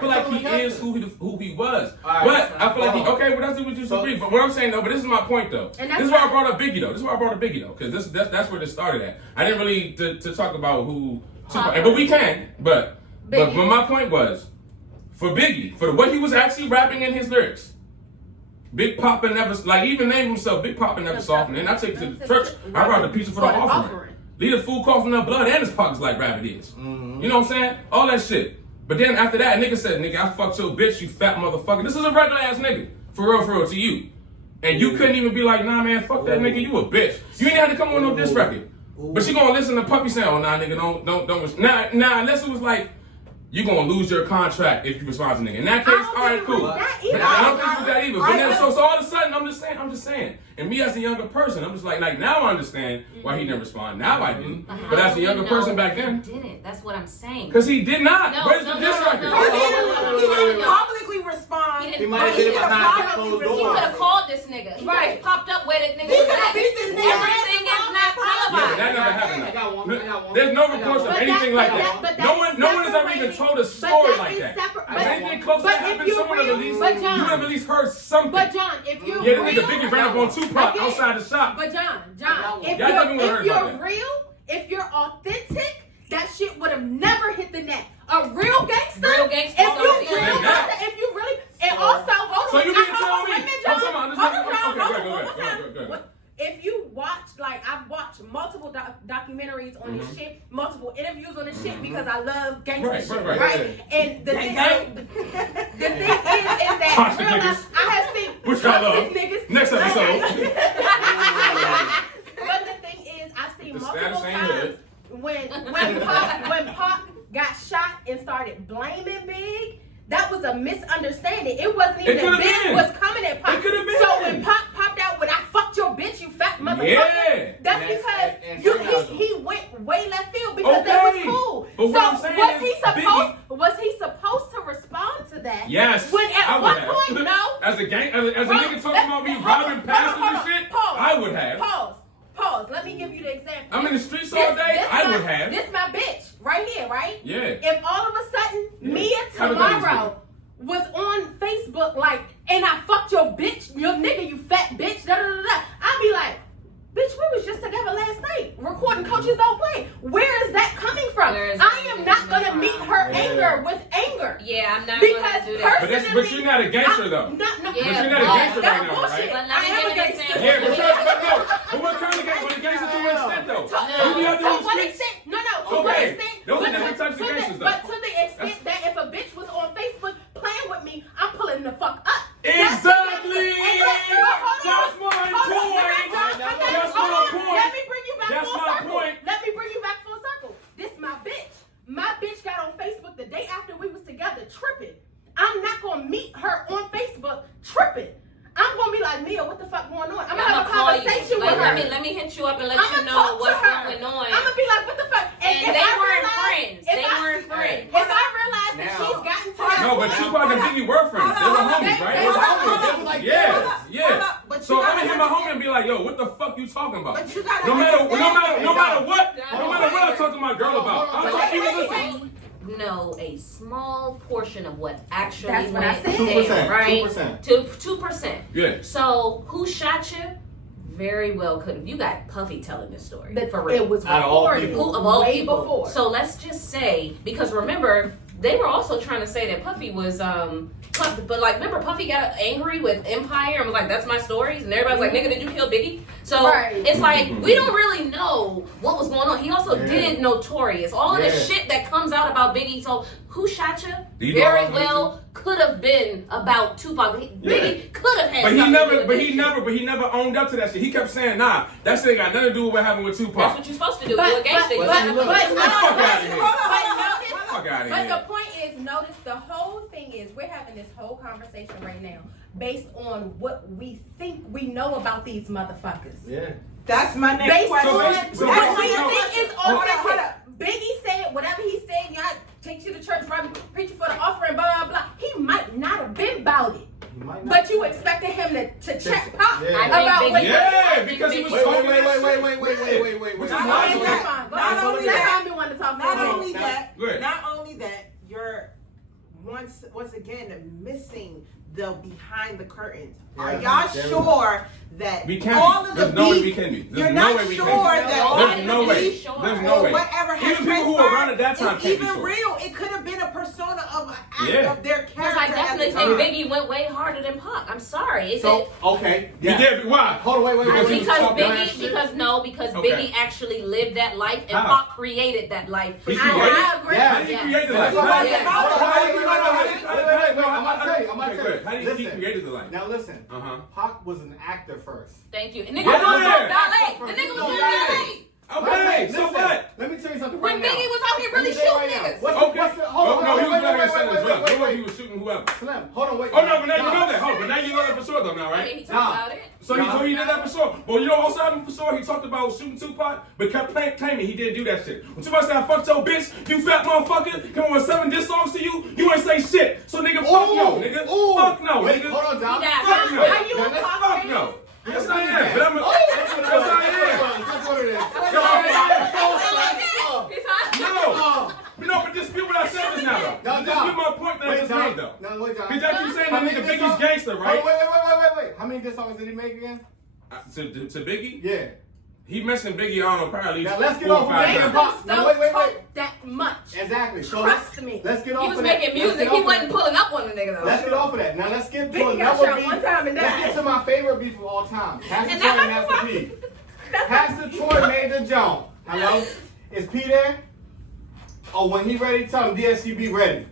like on he is who he was. Alright, But so- I feel like hold on. okay, well that's what you So- agree. But what I'm saying though, but this is my point though. And This that's is why I why- brought up Biggie though. Because that's where this started at. I didn't really to talk about who, but we can. But Biggie. my point was for Biggie for what he was actually rapping in his lyrics. Big Papa never like he even named himself Big Papa never softened. And I take it to the church. I brought the pizza for the offering. Leave the fool coughing up blood and his pockets like rabbit is. Mhm. You know what I'm saying? All that shit. But then after that, nigga said, nigga, I fucked your bitch, you fat motherfucker. This is a regular ass nigga. For real, to you. And you couldn't even be like, nah, man, fuck that nigga, you a bitch. You ain't have to come on no diss record. But she gonna listen to Puffy saying, "Oh, nah, nigga, don't." Nah, unless it was like, you gonna lose your contract if you respond to nigga. In that case, all right, cool. But I don't think it was that either. But then, so all of a sudden, I'm just saying. And me as a younger person, I'm just like now I understand why he didn't respond. Now I do. But as a younger person back then, he didn't. That's what I'm saying. Because he did not. No, Where's the diss record? He didn't publicly respond. He He might have did it behind closed He doors. could have called this nigga. He could have popped up where that nigga He was could have at. beat this nigga. Everything is not Yeah, televised. that never happened. I got one. There's no reports of But anything like that- that. but No one has ever separated- even told a but story that like is that. separate- If but- anything close to but that if happened, you someone would real- at least, but you John- would have at least heard something. But John, if you're Yeah, the real, nigga Biggie ran up on Tupac again, outside the shop. But John, if Y'all definitely would've heard you're about that. real, if you're authentic, that shit would have never hit the net. A real gangster, Real gangster if you don't do really, that. if you really, and also, hold So on, you mean to hold tell on, me? wait a minute, I'm John, talking about- hold on, okay, John, go hold ahead, on, go one ahead, more go ahead. time. If you watch, like, I've watched multiple documentaries on this shit, multiple interviews on this shit because I love gangster shit, right? And the thing is that Toxic real, niggas. I have seen Which I love. toxic niggas. Next episode. But the thing is, I've seen The multiple status ain't times good. when Pac got shot and started blaming Big. That was a misunderstanding. It wasn't even could've Big been. was coming at Pac. It could've been. So when Pac popped out when I fucked your bitch, you fat motherfucker. Yeah. That's Yes, because and he went way left field because that was cool. But what so I'm saying was he supposed to respond to that? Yes. When I at would one have. point, no. As a nigga talking about me robbing pastors and shit, Pause. I would have. Pause. Let me give you the example. I'm in the streets all day. I would have. This my bitch right here, right? Yeah. If all of a sudden Mia Everybody's tomorrow was on Facebook like, and I fucked your bitch, your nigga, you fat bitch, da da da da, I'd be like, bitch, we was just together last night recording Coaches Don't Play. Where is that coming from? I am not gonna meet her anger with anger. Yeah, I'm not Because gonna do that. But you're not a gangster though. No, Yeah, But you're not a gangster that's right now, bullshit. right? But let I me am a give an gangster. example. Yeah, but what kind of gangster? But a gangster to what extent though? You be out there To in the what streets? extent? No, to what Okay. extent? Those are but different types of to the- gangsters, though. But to the extent that if a bitch was on Facebook playing with me, I'm pulling the fuck up. Exactly. That's my point. That's my point. Let me bring you back That's full my circle. point. Let me bring you back full circle. This my bitch. My bitch got on Facebook the day after we was together tripping. I'm not gonna meet her on Facebook tripping. I'm gonna be like, Mia, what the fuck going on? I'm gonna have a conversation with her. Let me hit you up and let I'ma you know talk to what's her. going on. I'm gonna be like, what the fuck? And if they I weren't realize- friends. if They I- weren't friends. If I realize that Now- she's gotten to that No, but point, Tupac and Biggie were friends. They were homies, right? They They were were homies. homies. Like, Yeah, hold up. yeah. But So you I'm gotta gonna hit my homie and be like, yo, what the fuck you talking about? But you gotta No matter what Hold I talk to my girl about, I'm talking We know a small portion of what actually That's what I went said. down, 2%, right? 2%. 2%. Yeah. So who shot you? Very well could have. You got Puffy telling this story. For real. it was Out of all recorded people. Who of all way people? before. So let's just say, because remember, they were also trying to say that Puffy was but like remember Puffy got angry with Empire and was like, that's my stories, and everybody's like, nigga, did you kill Biggie? So Right. it's like we don't really know what was going on. He also did Notorious, all of this shit that comes out about Biggie. So who shot you? Do you know Very all that well could have been about Tupac. Biggie could have had But something he to do never, with but this he shit. never, but he never owned up to that shit. He kept saying, nah, that shit ain't got nothing to do with what happened with Tupac. That's what you're supposed to do. But- You're a gangster. but- You but- gotta look. but- Get the fuck out of here. Fuck out of But here. the point is, notice the whole thing is we're having this whole conversation right now based on what we think we know about these motherfuckers. Yeah. That's my next Based question. on so what we basically- think is Hold authentic. up. Biggie said whatever he said, y'all take you to church, right, preaching for the offering, blah, blah, blah. He might not have been about it. He might not. But you expected him to check Pop Yeah. about what Yeah, because he was Wait, talking wait, that wait, shit. wait, wait, wait, wait, wait, wait. Not Not only only that, Go not ahead. only Let that, me want to talk not for a only minute. that, Go ahead. not only that, you're once again missing the behind the curtains. Are Yeah. y'all sure that We can't all be. of the There's no way beef, we can be. There's you're no not way we sure can be. that all There's of no the way. beef There's no or way. whatever has Even people who were around at that time is can't be even sure. real? It could have been a persona of an act Yeah. of their Because character I definitely at the think time. Biggie went way harder than Pac. I'm sorry. Is So, it? okay. Yeah. Yeah. Why? Hold on, wait, Because he was Because talking that Biggie, shit? because Okay. Biggie actually lived that life and How? Pac created that life. He I created? agree. Yeah. How did he Yes. create the That's life? what I'm Yeah. saying. How did he create the life? I'm gonna tell you. I'm gonna Okay, tell good. you. How did he create the life? Now listen. Uh-huh. Pac was an actor first. Thank you. And nigga Yeah. was on Yeah. ballet. The nigga was on ballet. Okay, so what? Let me tell you something When right now. Biggie was out here really Let me tell you shooting niggas. Hold on, No, he was wait, out here wait, selling wait, drugs. wait, What wait. if he was shooting whoever? Slim, hold on, wait. Oh no, but now you know that. Hold on, but now you know that for sure though now, I mean, right? he talked about it. So he did that for sure. But you know also happened for sure? He talked about shooting Tupac, but kept claiming he didn't do that shit. When Tupac said, I fucked your bitch, you fat motherfucker, come on with 7 diss songs to you, you ain't say shit. So nigga, fuck no, nigga. Fuck no, Wait, nigga. hold on, John. Fuck no. Are you a pop Fuck fan? no. Yes, I am. But I'm a, That's what it is. He's hot. No, but just feel what I said just now, though. Just get my point that I just made, though. No, wait, John. Because y'all keep saying that nigga Biggie's gangster, right? Wait. How many diss songs did he make again? To Biggie? Yeah. He mentioned Biggie, I don't know, probably Now let's get 4 or off 5 of times. Gangsters Don't wait. talk that much. Exactly. So Trust me. Let's get He off was of that. making Let's music. get He off of wasn't that. pulling up on the nigga though. Let's get off of that. Now let's get to Biggie got another shot beef. one time and Let's died. get to my favorite beef of all time. Pastor And Troy that's and Master P. Pastor Troy made the jump. Hello? Is P there? Oh, when he ready, tell him DSCB ready.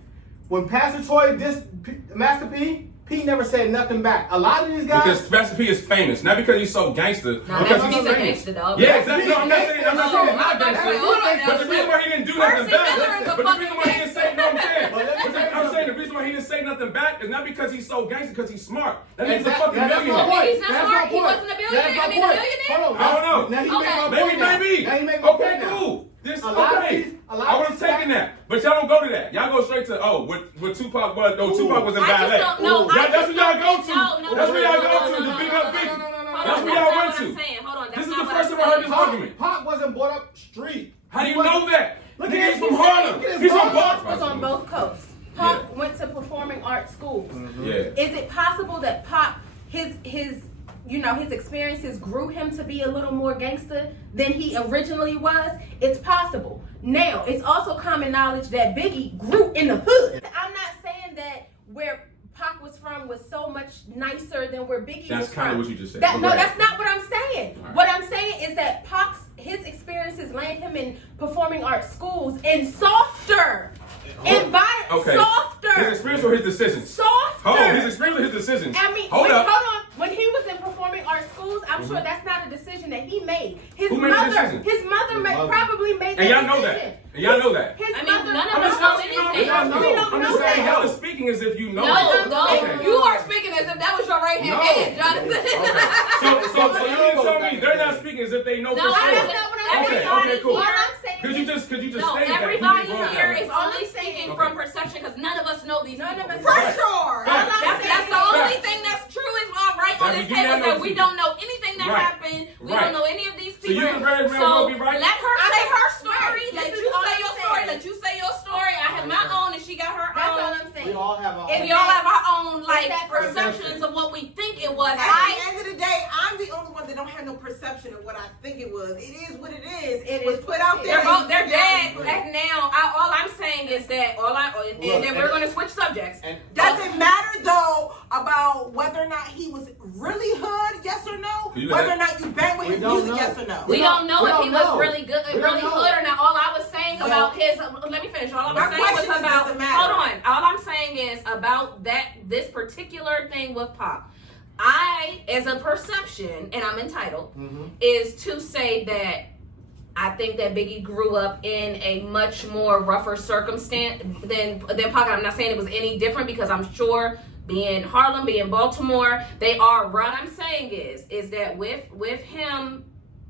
When Pastor Troy dissed Master P, P never said nothing back. A lot of these guys. Because Master P is famous, not because he's so gangster, No, because that's he's he's a famous. gangster though. Yeah, exactly. No, I'm not saying I'm not Wait, gangster. hold on now. But the reason why he didn't do nothing Percy back, Miller is a but the reason why he didn't say, no, I'm saying, But let me tell you I'm saying the something. reason why he didn't say nothing back is not because he's so gangster, because he's smart. That nigga's a Exactly. fucking That's my millionaire. point. He's not That's smart. my He point. wasn't a billionaire. That's my I mean, a point. millionaire? Hold on. I don't know. Now he made my Maybe, point now. maybe. Now he made my Okay, point now. cool. This A lot of okay. these- a lot I of would have these taken guys- that, but y'all don't go to that. Y'all go straight to what Tupac was. No, Tupac was in I just ballet. don't know. That's what y'all go to. No, That's what y'all go to no, to beat up Biggie. Hold That's on, what y'all not went what to. I'm saying. Hold on, that's This is not the what first I'm time I heard saying. this argument. Pop wasn't brought up street. How do you know that? Look Nigga, at he's his from face. Harlem. Look at his He's from brother. Boston. Was on both coasts. Pop went to performing arts schools. Yeah. Is it possible that Pop, his experiences grew him to be a little more gangster than he originally was? It's possible. Now, it's also common knowledge that Biggie grew in the hood. I'm not saying that where Pac was from was so much nicer than where Biggie That's was from. kind of what you just said. No, Go ahead. that's not what I'm saying. All right. What I'm saying is that his experiences land him in performing arts schools in softer environment. Okay. Softer. His experience or his decisions? Softer. Hold on, his experience or his decisions? I mean, hold up. hold on. When he was in performing arts schools, I'm sure that's not a decision that he made. His Who made the mother, decision? his mother probably made that And y'all decision. know that. And y'all know that. His I mean, mother. none of I'm us just know asking, anything. don't know. We don't I'm know just saying, that. y'all are speaking as if you know. No, it. no, Okay. you are speaking as if that was your right hand No. man, Jonathan. So you mean to tell me they're not speaking as if they know No, for sure? That's not what I'm saying. Okay, cool. All I'm saying Could you just No, state that? everybody He did here wrong. is only speaking Okay. from perception because none of us know these None people. of us For know. sure. Right. That's the only thing that's true is right on That this we do table not is know that we people. don't know anything that Right. happened. We Right. don't know any of these So you people. can very well be right. Let her say her story. Right. Let This you is all say I'm your saying. story. Let you say your story. I have my own and she got her That's all own. I'm saying. We all have our If We all have our own like that perceptions of what we think it was. At the end of the day, I'm the only one that don't have no perception of what I think it was. It is what it is. It was put out there. They're dead. And now, all I'm saying is that and then we're going to switch subjects. Does it matter though about whether or not he was really hood, yes or no? You Whether let- or not you bang with We his don't music, know. yes or no? We don't know we if don't he was know. really good, We really don't good know. or not. All I was saying So- about his, let me finish. All I My was saying was question is, about, does it matter? hold on. All I'm saying is about this particular thing with Pop. I, as a perception, and I'm entitled, is to say that I think that Biggie grew up in a much more rougher circumstance than Pac. I'm not saying it was any different because I'm sure being Harlem, being Baltimore, they are. What I'm saying is that with him,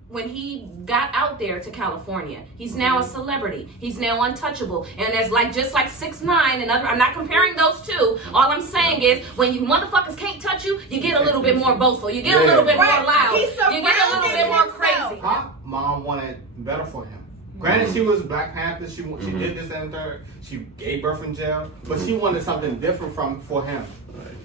when he got out there to California, he's now a celebrity. He's now untouchable. And as just like 6ix9ine and other, I'm not comparing those two. All I'm saying is when you motherfuckers can't touch you, you get a little bit more boastful. You get a little bit more loud. He's You get a little bit more surrounded crazy. Pop mom wanted better for him. Granted, she was Black Panther. She did this and third. She gave birth in jail, but she wanted something different for him.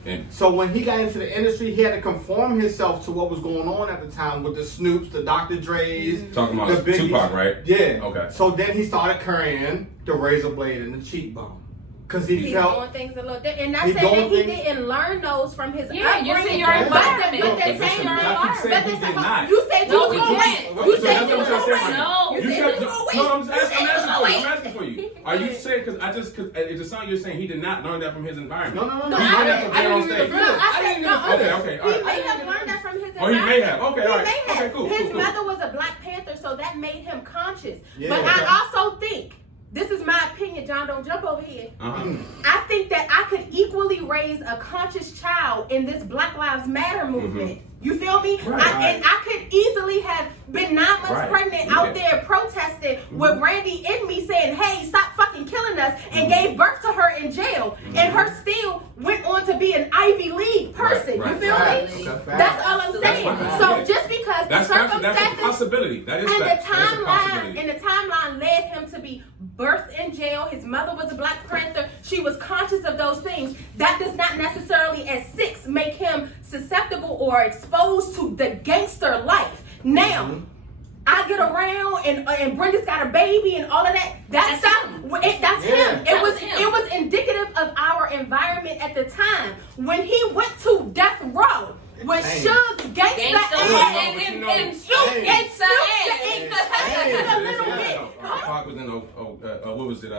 And So when he got into the industry, he had to conform himself to what was going on at the time with the Snoops, the Dr. Dre's, talking the about Biggies. Tupac, right? Yeah. Okay. So then he started carrying the razor blade and the cheekbone, cause he He's felt. doing things a little different. And not He's saying that doing he things- didn't learn those from his Yeah, you're upbringing. saying your environment. But the It's same your y'all keep saying he did not. You said you No, was we gonna didn't. win. You So said that's you what was I'm gonna saying. win. No. You You said kept, you was gonna win. no, I'm asking for you. I'm asking for you. Are you saying, because it just sounds you're saying he did not learn that from his environment? No. No, He learned that from I being on didn't stage. even feel it. I said, no, Okay, all he right. may have learned that from his Oh, he may have. Okay, all right. He may have. Okay, cool. His mother was a Black Panther, so that made him conscious. Yeah, But okay. I also think, this is my opinion, John, don't jump over here. I think that I could equally raise a conscious child in this Black Lives Matter movement. You feel me? Right. And I could easily have been 9 months pregnant out there protesting with Randy in me saying, hey, stop fucking killing us, and gave birth to her in jail. And her still went on to be an Ivy League person. Right. You feel me? That's all I'm saying. fine. So just because That's the circumstances a possibility. That is and that's the a timeline possibility. and the timeline led him to be birthed in jail. His mother was a Black Panther. She was conscious of those things. That does not necessarily at 6 make him susceptible or exposed to the gangster life. Now, I get around and Brenda's got a baby and all of that. That's him. That's him. It was indicative of our environment at the time when he went to death row. With Suge's gangsta ass and Snoop gangsta ass a little bit. Pac was in what was it?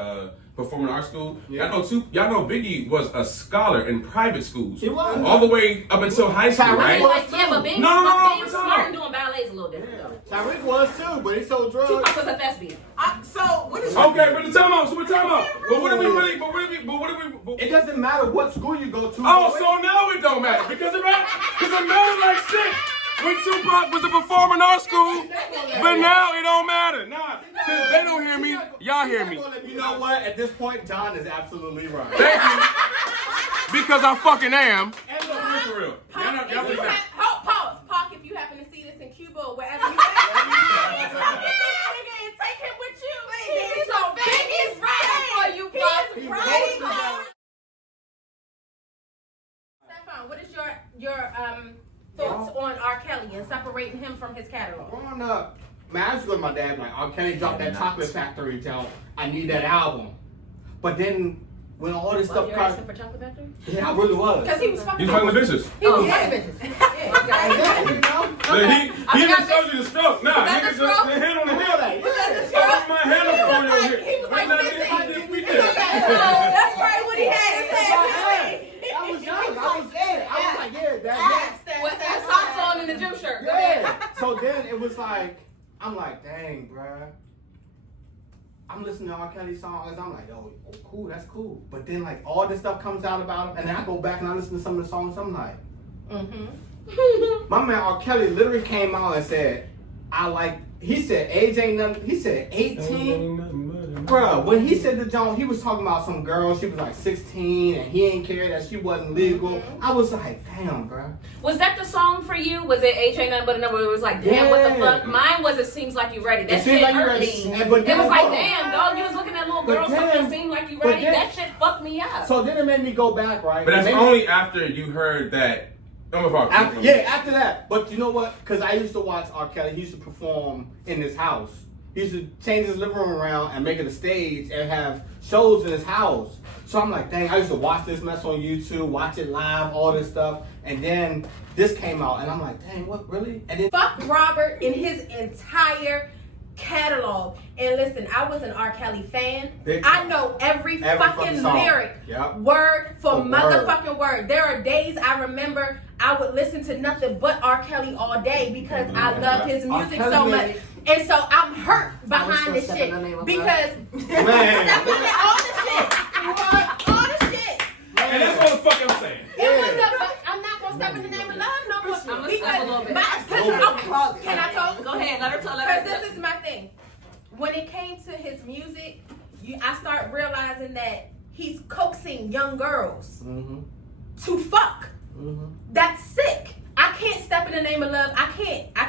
Performing arts school. Y'all know Biggie was a scholar in private schools. He was. All the way up until high school, right? Yeah, but being No, smart and doing ballet is a little different. Tyreek was too, but he sold drugs. Tupac was a thespian. So what is Okay, but the time out. So we're talking about. But what do we really? It doesn't matter what school you go to. Oh, so now it don't matter because it mattered like shit when Tupac was a performer in our school, but now it don't matter. Nah, cause they don't hear me. Y'all hear me. You know what? At this point, John is absolutely right. Thank you. Because I fucking am. And look, for real. Pause. Pac, if you happen to see this in Cuba or wherever you at, and take him with you. He's so big. He's right for you, Pac. He's right. Stefan, what is your thoughts on R. Kelly and separating him from his catalog? Growing up, man, I used to go to my dad like, R. Kelly dropped that Chocolate Factory jump. I need that album. But then when all this stuff You're comes, asking for Chocolate Factory? yeah, I really was. Because he was fucking. He's fucking the bitches. He was fucking bitches. He just showed you the stroke. Nah, he just the hand on the hip. My hand on your hip. He was like 15. We did. That's right what he had his hand. I was young. I was like, yeah, that's With socks on in the gym shirt. yeah. So then it was like, I'm like, dang, bruh. I'm listening to R. Kelly songs. I'm like, oh, cool, that's cool. But then like all this stuff comes out about him, and then I go back and I listen to some of the songs. I'm like, my man R. Kelly literally came out and said, he said age ain't nothing. He said 18. Bruh, when he said to John, he was talking about some girl, she was like 16, and he ain't care that she wasn't legal. I was like, damn, bruh. Was that the song for you? Was it H Ain't Nothing But a Number? It was like, damn, what the fuck? Mine was It Seems Like You Ready. That shit hurt me. It was like, damn, dog, you was looking at little girls, something seemed like you ready. That shit fucked me up. So then it made me go back, right? But that's only after you heard that. After that. But you know what? Because I used to watch R. Kelly. He used to perform in his house. He used to change his living room around and make it a stage and have shows in his house. So I'm like, dang, I used to watch this mess on YouTube, watch it live, all this stuff. And then this came out, and I'm like, dang, what, really? And then Fuck Robert in his entire catalog. And listen, I was an R. Kelly fan. I know every fucking lyric, word for motherfucking word. There are days I remember I would listen to nothing but R. Kelly all day because I love his music so much. And so I'm hurt behind this shit because all the shit. And that's all the fuck I'm saying. I'm not gonna step in the name of love no more. I'm gonna step a little bit. Can I talk? Go ahead, let her talk. Because this is my thing. When it came to his music, I start realizing that he's coaxing young girls to fuck. That's sick. I can't step in the name of love. I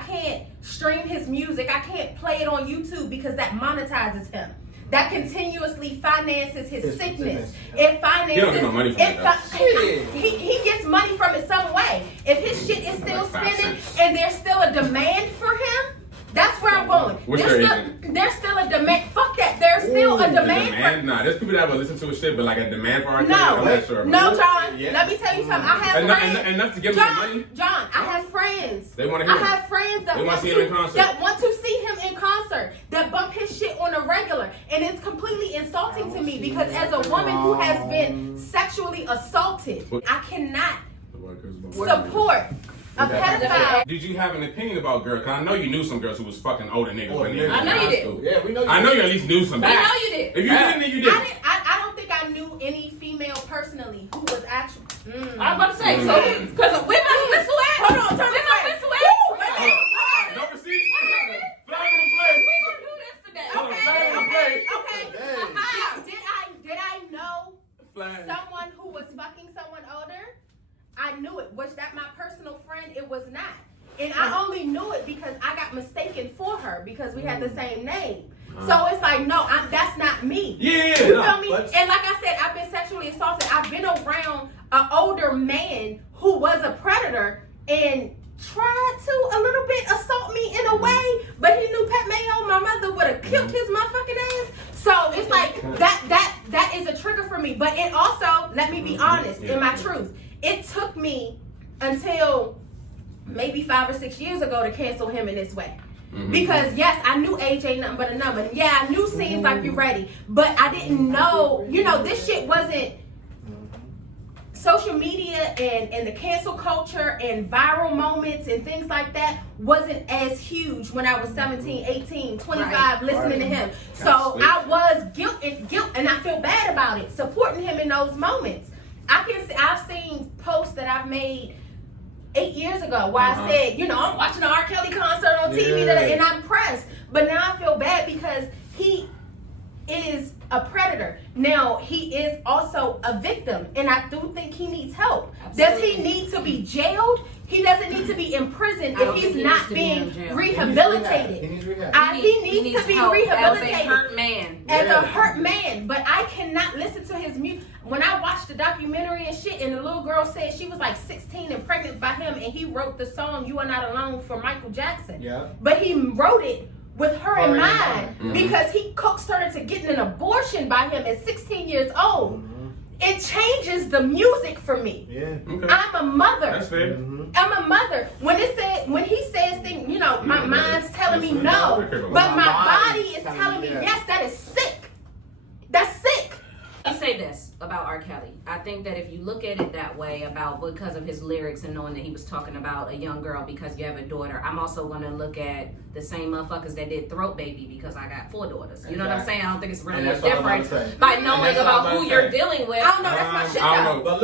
can't stream his music. I can't play it on YouTube because that monetizes him. That continuously finances his sickness. It finances. He don't get no money from it. He gets money from it some way. If his shit is still spinning and there's still a demand for him, that's where I'm going. There's still a demand. Fuck that. There's still a demand. Nah, there's people that will listen to his shit, but like a demand for R. Kelly, No, I'm not sure. no, John. Let me tell you something. I have friends. Enough to give him some money? John, I have friends. They want to hear I have friends that They want want to see him in concert. that want to see him in concert, that bump his shit on a regular. And it's completely insulting to me because as a woman who has been sexually assaulted, I cannot support a pedophile. Did you have an opinion about girls? Because I know you knew some girls who was fucking older niggas when they were I know in you high did. school. Yeah, we know you I know did. you at least knew some. We know you did. If you didn't, then you did. I don't think I knew any female personally who was actually. I'm about to say, so, because we're about to whistle at. Hold on, turn we're this about to way. whistle at. No receipts. Flag on the play. We gonna do this today. Okay. Did I know someone who was fucking someone older? I knew it. Was that my personal friend? It was not. And I only knew it because I got mistaken for her because we had the same name. So it's like, no, that's not me. Yeah. You feel me? And like I said, I've been sexually assaulted. I've been around an older man who was a predator and tried to a little bit assault me in a way, but he knew Pat Mayo, my mother, would have killed his motherfucking ass. So it's like that is a trigger for me. But it also, let me be honest, in my truth, it took me until maybe 5 or 6 years ago to cancel him in this way. Because yes, I knew age ain't nothing but a number. Yeah, I knew Seems Like You Ready, but I didn't know, this shit wasn't social media and the cancel culture and viral moments and things like that wasn't as huge when I was 17, 18, 25 listening to him. So I was guilt and I feel bad about it, supporting him in those moments. I've seen posts that I've made 8 years ago where I said, I'm watching an R. Kelly concert on TV and I'm pressed. But now I feel bad because he is a predator. Now, he is also a victim, and I do think he needs help. Absolutely. Does he need to be jailed? He doesn't need to be imprisoned if he's not being rehabilitated. He needs to be rehabilitated. As a hurt man. As a hurt man. But I cannot listen to his music. When I watched the documentary and shit, and the little girl said she was like 16 and pregnant by him, and he wrote the song "You Are Not Alone" for Michael Jackson. Yeah. But he wrote it with her in mind because he coaxed her into getting an abortion by him at 16 years old. It changes the music for me. Yeah. Okay. I'm a mother. That's fair. I'm a mother. When he says things, my mind's telling me no, but my body is telling me yes. That is sick. That's sick. I say this about R. Kelly. I think that if you look at it that way, because of his lyrics and knowing that he was talking about a young girl because you have a daughter, I'm also going to look at the same motherfuckers that did Throat Baby because I got 4 daughters. You know what I'm saying? I don't think it's really a difference by knowing about who you're dealing with. I don't know. That's my shit. I don't know. But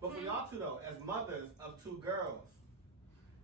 for y'all two though, as mothers of 2 girls,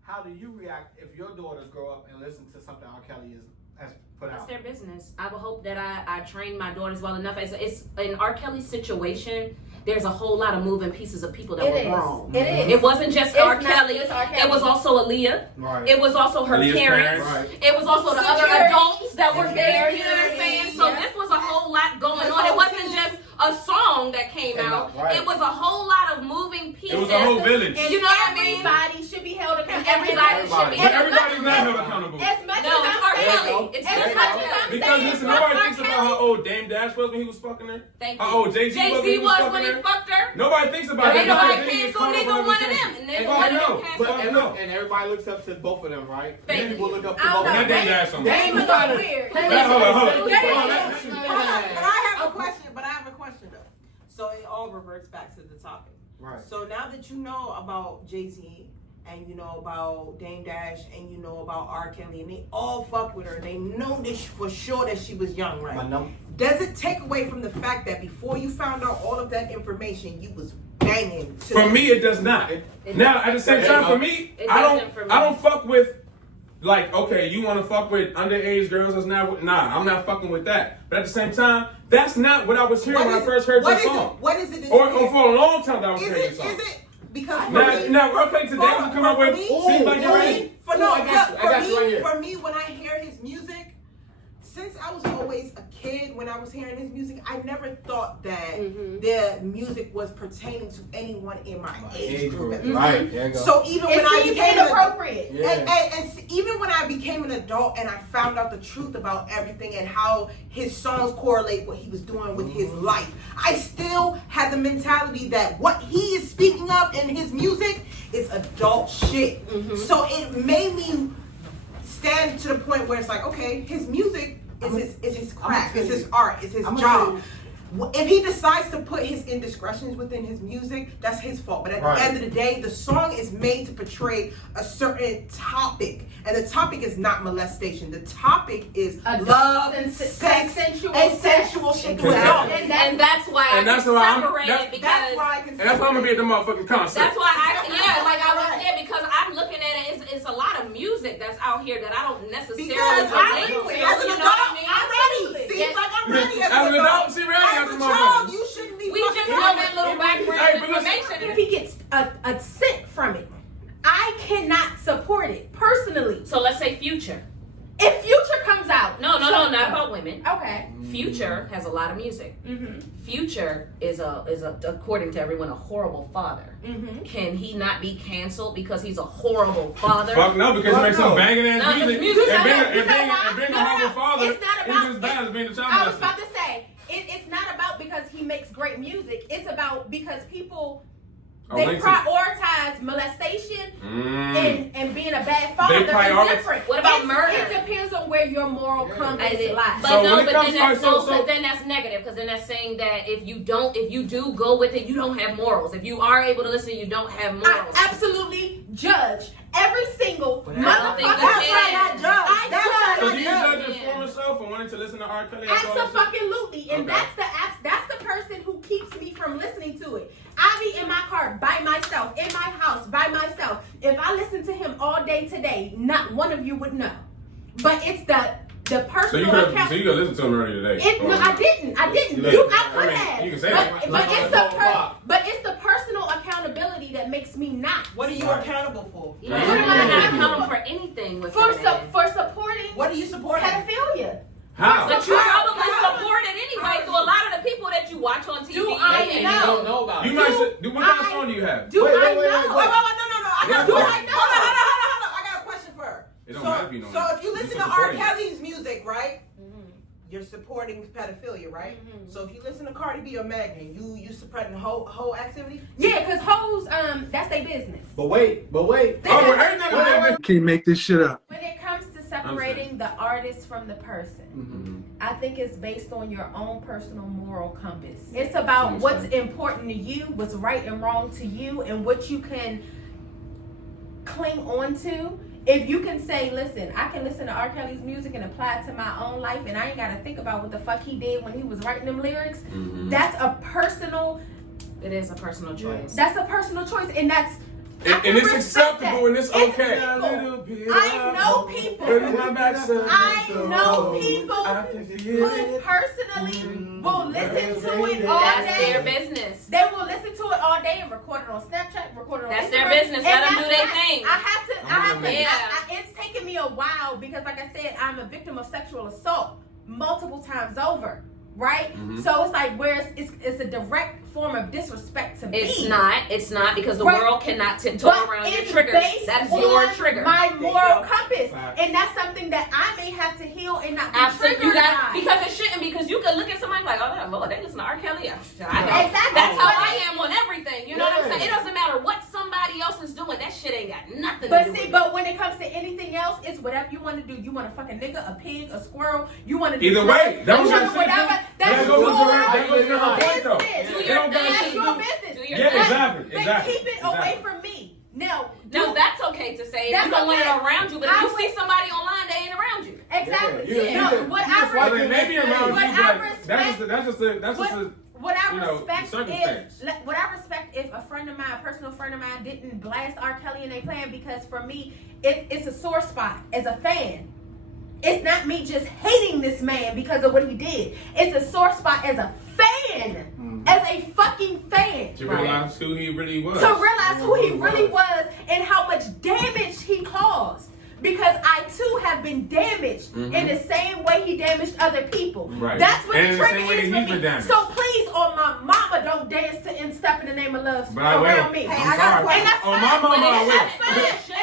how do you react if your daughters grow up and listen to something R. Kelly has put out? That's their business. I would hope that I train my daughters well enough. It's in R. Kelly's situation. There's a whole lot of moving pieces of people that were wrong. It is. It wasn't just R. Kelly. It was also Aaliyah. Right. It was also her Aaliyah's parents. Right. It was also the other adults that were there. You know what I'm saying? So this was a whole lot going on. It wasn't just a song that came out. Right. It was a whole lot of moving pieces. It was a whole village. You know what I mean? Everybody should be held accountable. Everybody should be. But everybody's not held accountable. As much No, as it's I'm R. saying, Kelly. It's as much as I'm Because saying, listen, nobody thinks about how old Dame Dash was when he was fucking her. Thank How you. old Jay-Z was when he fucked her. her. Nobody thinks about Ain't that. nobody cancel neither one of them. And then one of them canceled. And everybody looks up to both of them, right? Thank People you. look up to I both don't of That them. Dame Dash song. Dame was all weird. Hold on. But I have a question though. So it all reverts back to the topic. Right. So now that you know about Jay-Z and you know about Dame Dash and you know about R. Kelly and they all fuck with her and they know this for sure that she was young, right? Does it take away from the fact that before you found out all of that information, you was banging? For me, it does not. Now, at the same time, for me, I don't fuck with. Like, okay, you want to fuck with underage girls? That's not. Nah, I'm not fucking with that. But at the same time, that's not what I was hearing when I first heard this song. What is it? Or for a long time, that I was hearing this song. Is it because now, real quick, today we come up with "Seems Like You're Ready." For me, when I hear his music, since I was always a kid, when I was hearing his music, I never thought that the music was pertaining to anyone in my age group. Right. There you go. So even when I became inappropriate, and even when I became an adult and I found out the truth about everything and how his songs correlate what he was doing with his life, I still had the mentality that what he is speaking of in his music is adult shit. So it made me stand to the point where it's like, okay, his music is his craft, it's his art, it's his job. If he decides to put his indiscretions within his music, that's his fault. But at the end of the day, the song is made to portray a certain topic. And the topic is not molestation. The topic is love, and sex, and sensual shit. And that's why I separated because that's why I'm gonna be at the motherfucking concert. That's why I was there because I'm looking at it. It's a lot of music that's out here that I don't necessarily relate to. As an adult, I'm ready. Seems like I'm ready. As an adult, she ready. as a child, you shouldn't be. We just know that little background information. If he gets a cent from it, I cannot support it personally. So let's say Future. If Future comes out, No, not about women. Okay. Future has a lot of music. Mm-hmm. Future is according to everyone a horrible father. Mm-hmm. Can he not be canceled because he's a horrible father? Fuck no, because he makes some banging ass music. And being a horrible father is as bad as being a child molester. I was about to say, it's not about because he makes great music. It's about because people they prioritize molestation and being a bad father is different. What about murder? It depends on where your moral compass lies. But then that's negative because then that's saying that if you do go with it, you don't have morals. If you are able to listen, you don't have morals. I absolutely judge every single motherfucker. So do you judge your former self for wanting to listen to R. Kelly? Absolutely, and that's the person who keeps me from listening to it. I be in my car by myself, in my house by myself. If I listen to him all day today, not one of you would know. But it's the personal account. So you could listen to him earlier today? No, I didn't. I could have. You can say but it's the personal accountability that makes me not. What are you accountable for? You're not accountable for anything with for supporting. What are you supporting? Pedophilia. How? But you probably support it anyway through a lot of the people that you watch on TV. Do I know? You don't know about it. What kind of phone do you have? Do I know? Wait, no. Do I know? Hold on. I got a question for her. It don't matter if you know. So if you listen to R. Kelly's music, right? You're supporting pedophilia, right? So if you listen to Cardi B or Megan, you supporting whole activity? Yeah, because hoes, that's their business. But wait. Can't make this shit up. When it comes to separating the artist from the person, I think it's based on your own personal moral compass. It's about what's important to you, what's right and wrong to you, and what you can cling on to. If you can say, listen, I can listen to R. Kelly's music and apply it to my own life, and I ain't got to think about what the fuck he did when he was writing them lyrics, that's a personal... It is a personal choice. That's a personal choice, and that's... And it's acceptable and it's okay. I know people who personally will listen to it all day. That's their business. They will listen to it all day and record it on Snapchat, record it on That's Instagram. their business. Let them do their thing. It's taken me a while because, like I said, I'm a victim of sexual assault multiple times over. Right? So it's like it's a direct form of disrespect to me. It's not because the world cannot tiptoe around your triggers. That's your trigger. My moral compass. And that's something that I may have to heal and not be triggered by. Because it shouldn't, because you could look at somebody like, oh Lord, they listen to R. Kelly. Exactly. That's how I am on everything. You know what I'm saying? It doesn't matter what somebody else is doing. That shit ain't got nothing to do with it. But when it comes to anything else, it's whatever you want to do. You want to fuck a nigga, a pig, a squirrel. You want to do either way. That's your business. That's your business. Yeah, exactly. Then keep it away from me. No, that's okay to say. That's You don't want it okay. around you, but if you see somebody online, they ain't around you. Exactly. What I respect if a friend of mine, a personal friend of mine, didn't blast R. Kelly and they playing, because for me, it's a sore spot as a fan. It's not me just hating this man because of what he did. It's a sore spot as a fan. As a fucking fan. To realize who he really was. To realize who he really was and how much damage he caused. Because I too have been damaged in the same way he damaged other people. Right. That's what and the trigger is for me. So please, on my mama, don't dance to and step in the name of love around me. Hey, I got a question. And that's fine. My mama, I will. And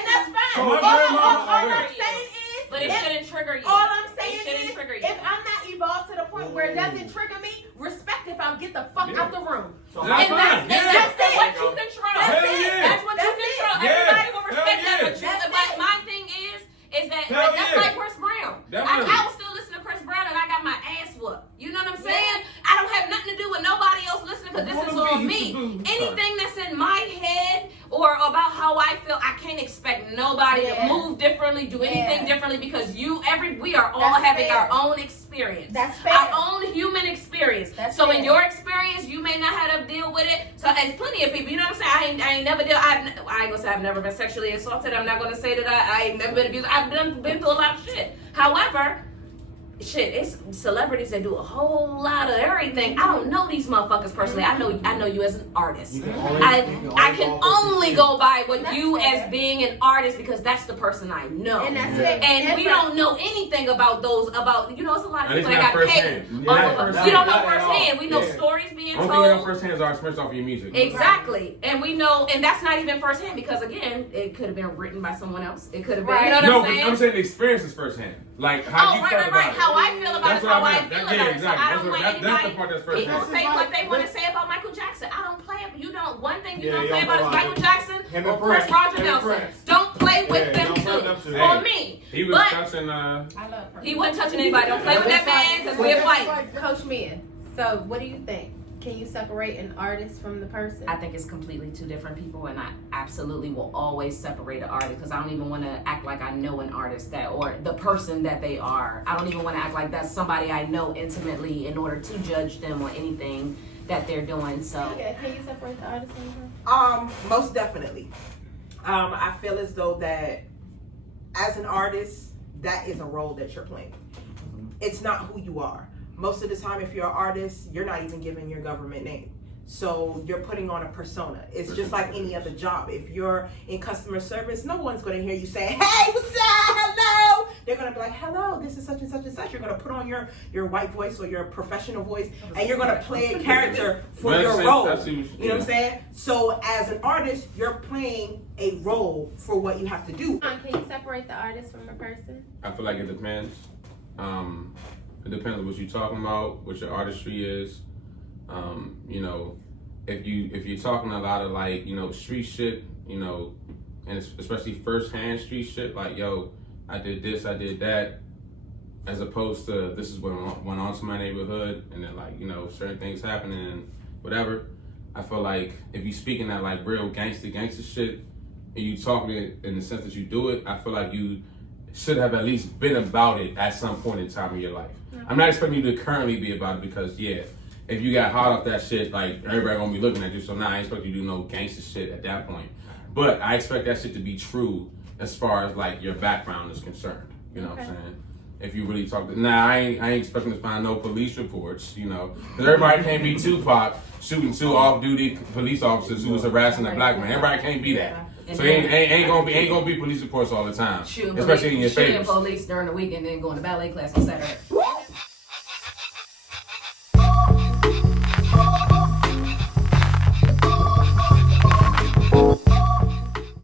that's fine. My All I'm saying is, but it shouldn't trigger you. All I'm saying is, if I'm not evolved to the point where it doesn't trigger me, respect if I'll get the fuck out the room. That's it. What you control. That's it. That's what you control. Everybody will respect that. But my thing is that Hell That's yeah. like Chris Brown. Definitely. I was still listening to Chris Brown and I got my ass whooped. You know what I'm saying? I don't have nothing to do with nobody else listening because this is all me. Anything that's in my head or about how I feel, I can't expect nobody to move differently, do anything differently because we are all having our own experience. That's fair. Our own human experience. That's so fair. in your experience, you may not have to deal with it. So there's plenty of people, you know what I'm saying? I ain't never I ain't gonna say I've never been sexually assaulted. I'm not gonna say that I ain't never been abused. I've been through a lot of shit. However, it's celebrities that do a whole lot of everything. I don't know these motherfuckers personally. I know you as an artist. I can only go by what you as being an artist because that's the person I know. And that's it. And we don't know anything about those. It's a lot of And it's people not that got paid. firsthand. We don't know firsthand. We know stories being Only thing we know told. firsthand is our experience off of your music. Exactly, and we know, and that's not even firsthand because again, it could have been written by someone else. It could have been, you know what I'm saying? I'm saying the experience is firsthand. Like how you felt about it. How I feel about it is how I feel about it. So I don't want That's the anybody. part that's People firsthand. say what they want to say about Michael Jackson. I don't play it. You don't. One thing you Yeah, don't you play don't about is play Michael about Jackson Him or and Chris Prince. Roger Him and Nelson. Prince. Don't play with Yeah, them don't play two. them two. For me, He was but touching. I love her. he wasn't touching anybody. Don't play with that man because we're white. Coach Mia. So what do you think? Can you separate an artist from the person? I think it's completely two different people, and I absolutely will always separate an artist because I don't even want to act like I know an artist or the person that they are. I don't even want to act like that's somebody I know intimately in order to judge them or anything that they're doing. So, Okay, can you separate the artist from the person? Most definitely. I feel as though that as an artist, that is a role that you're playing. It's not who you are. Most of the time, if you're an artist, you're not even giving your government name. So you're putting on a persona. It's just like any other job. If you're in customer service, no one's going to hear you say, hey, what's up, hello. They're going to be like, hello, this is such and such and such. You're going to put on your white voice or your professional voice, and you're going to play a character for your role. You know what I'm saying? So as an artist, you're playing a role for what you have to do. Can you separate the artist from the person? I feel like it depends. It depends on what you're talking about, what your artistry is. You know, if you're talking a lot of like, you know, street shit, you know, and especially first-hand street shit, like, yo, I did this, I did that, as opposed to this is what went on to my neighborhood, and then like, you know, certain things happening and whatever. I feel like if you speaking that like real gangster shit, and you talking it in the sense that you do it, I feel like you should have at least been about it at some point in time in your life. I'm not expecting you to currently be about it because, yeah, if you got hot off that shit, like, everybody gonna be looking at you, so now I expect you to do no gangster shit at that point. But I expect that shit to be true as far as, like, your background is concerned. You know what I'm saying? If you really talk to... Nah, I ain't expecting to find no police reports, you know? Because everybody can't be Tupac shooting two off-duty police officers who was harassing a black man. Everybody can't be that. So ain't gonna be police reports all the time. Especially in your favorites. Shooting police during the week and then going to ballet class on Saturday.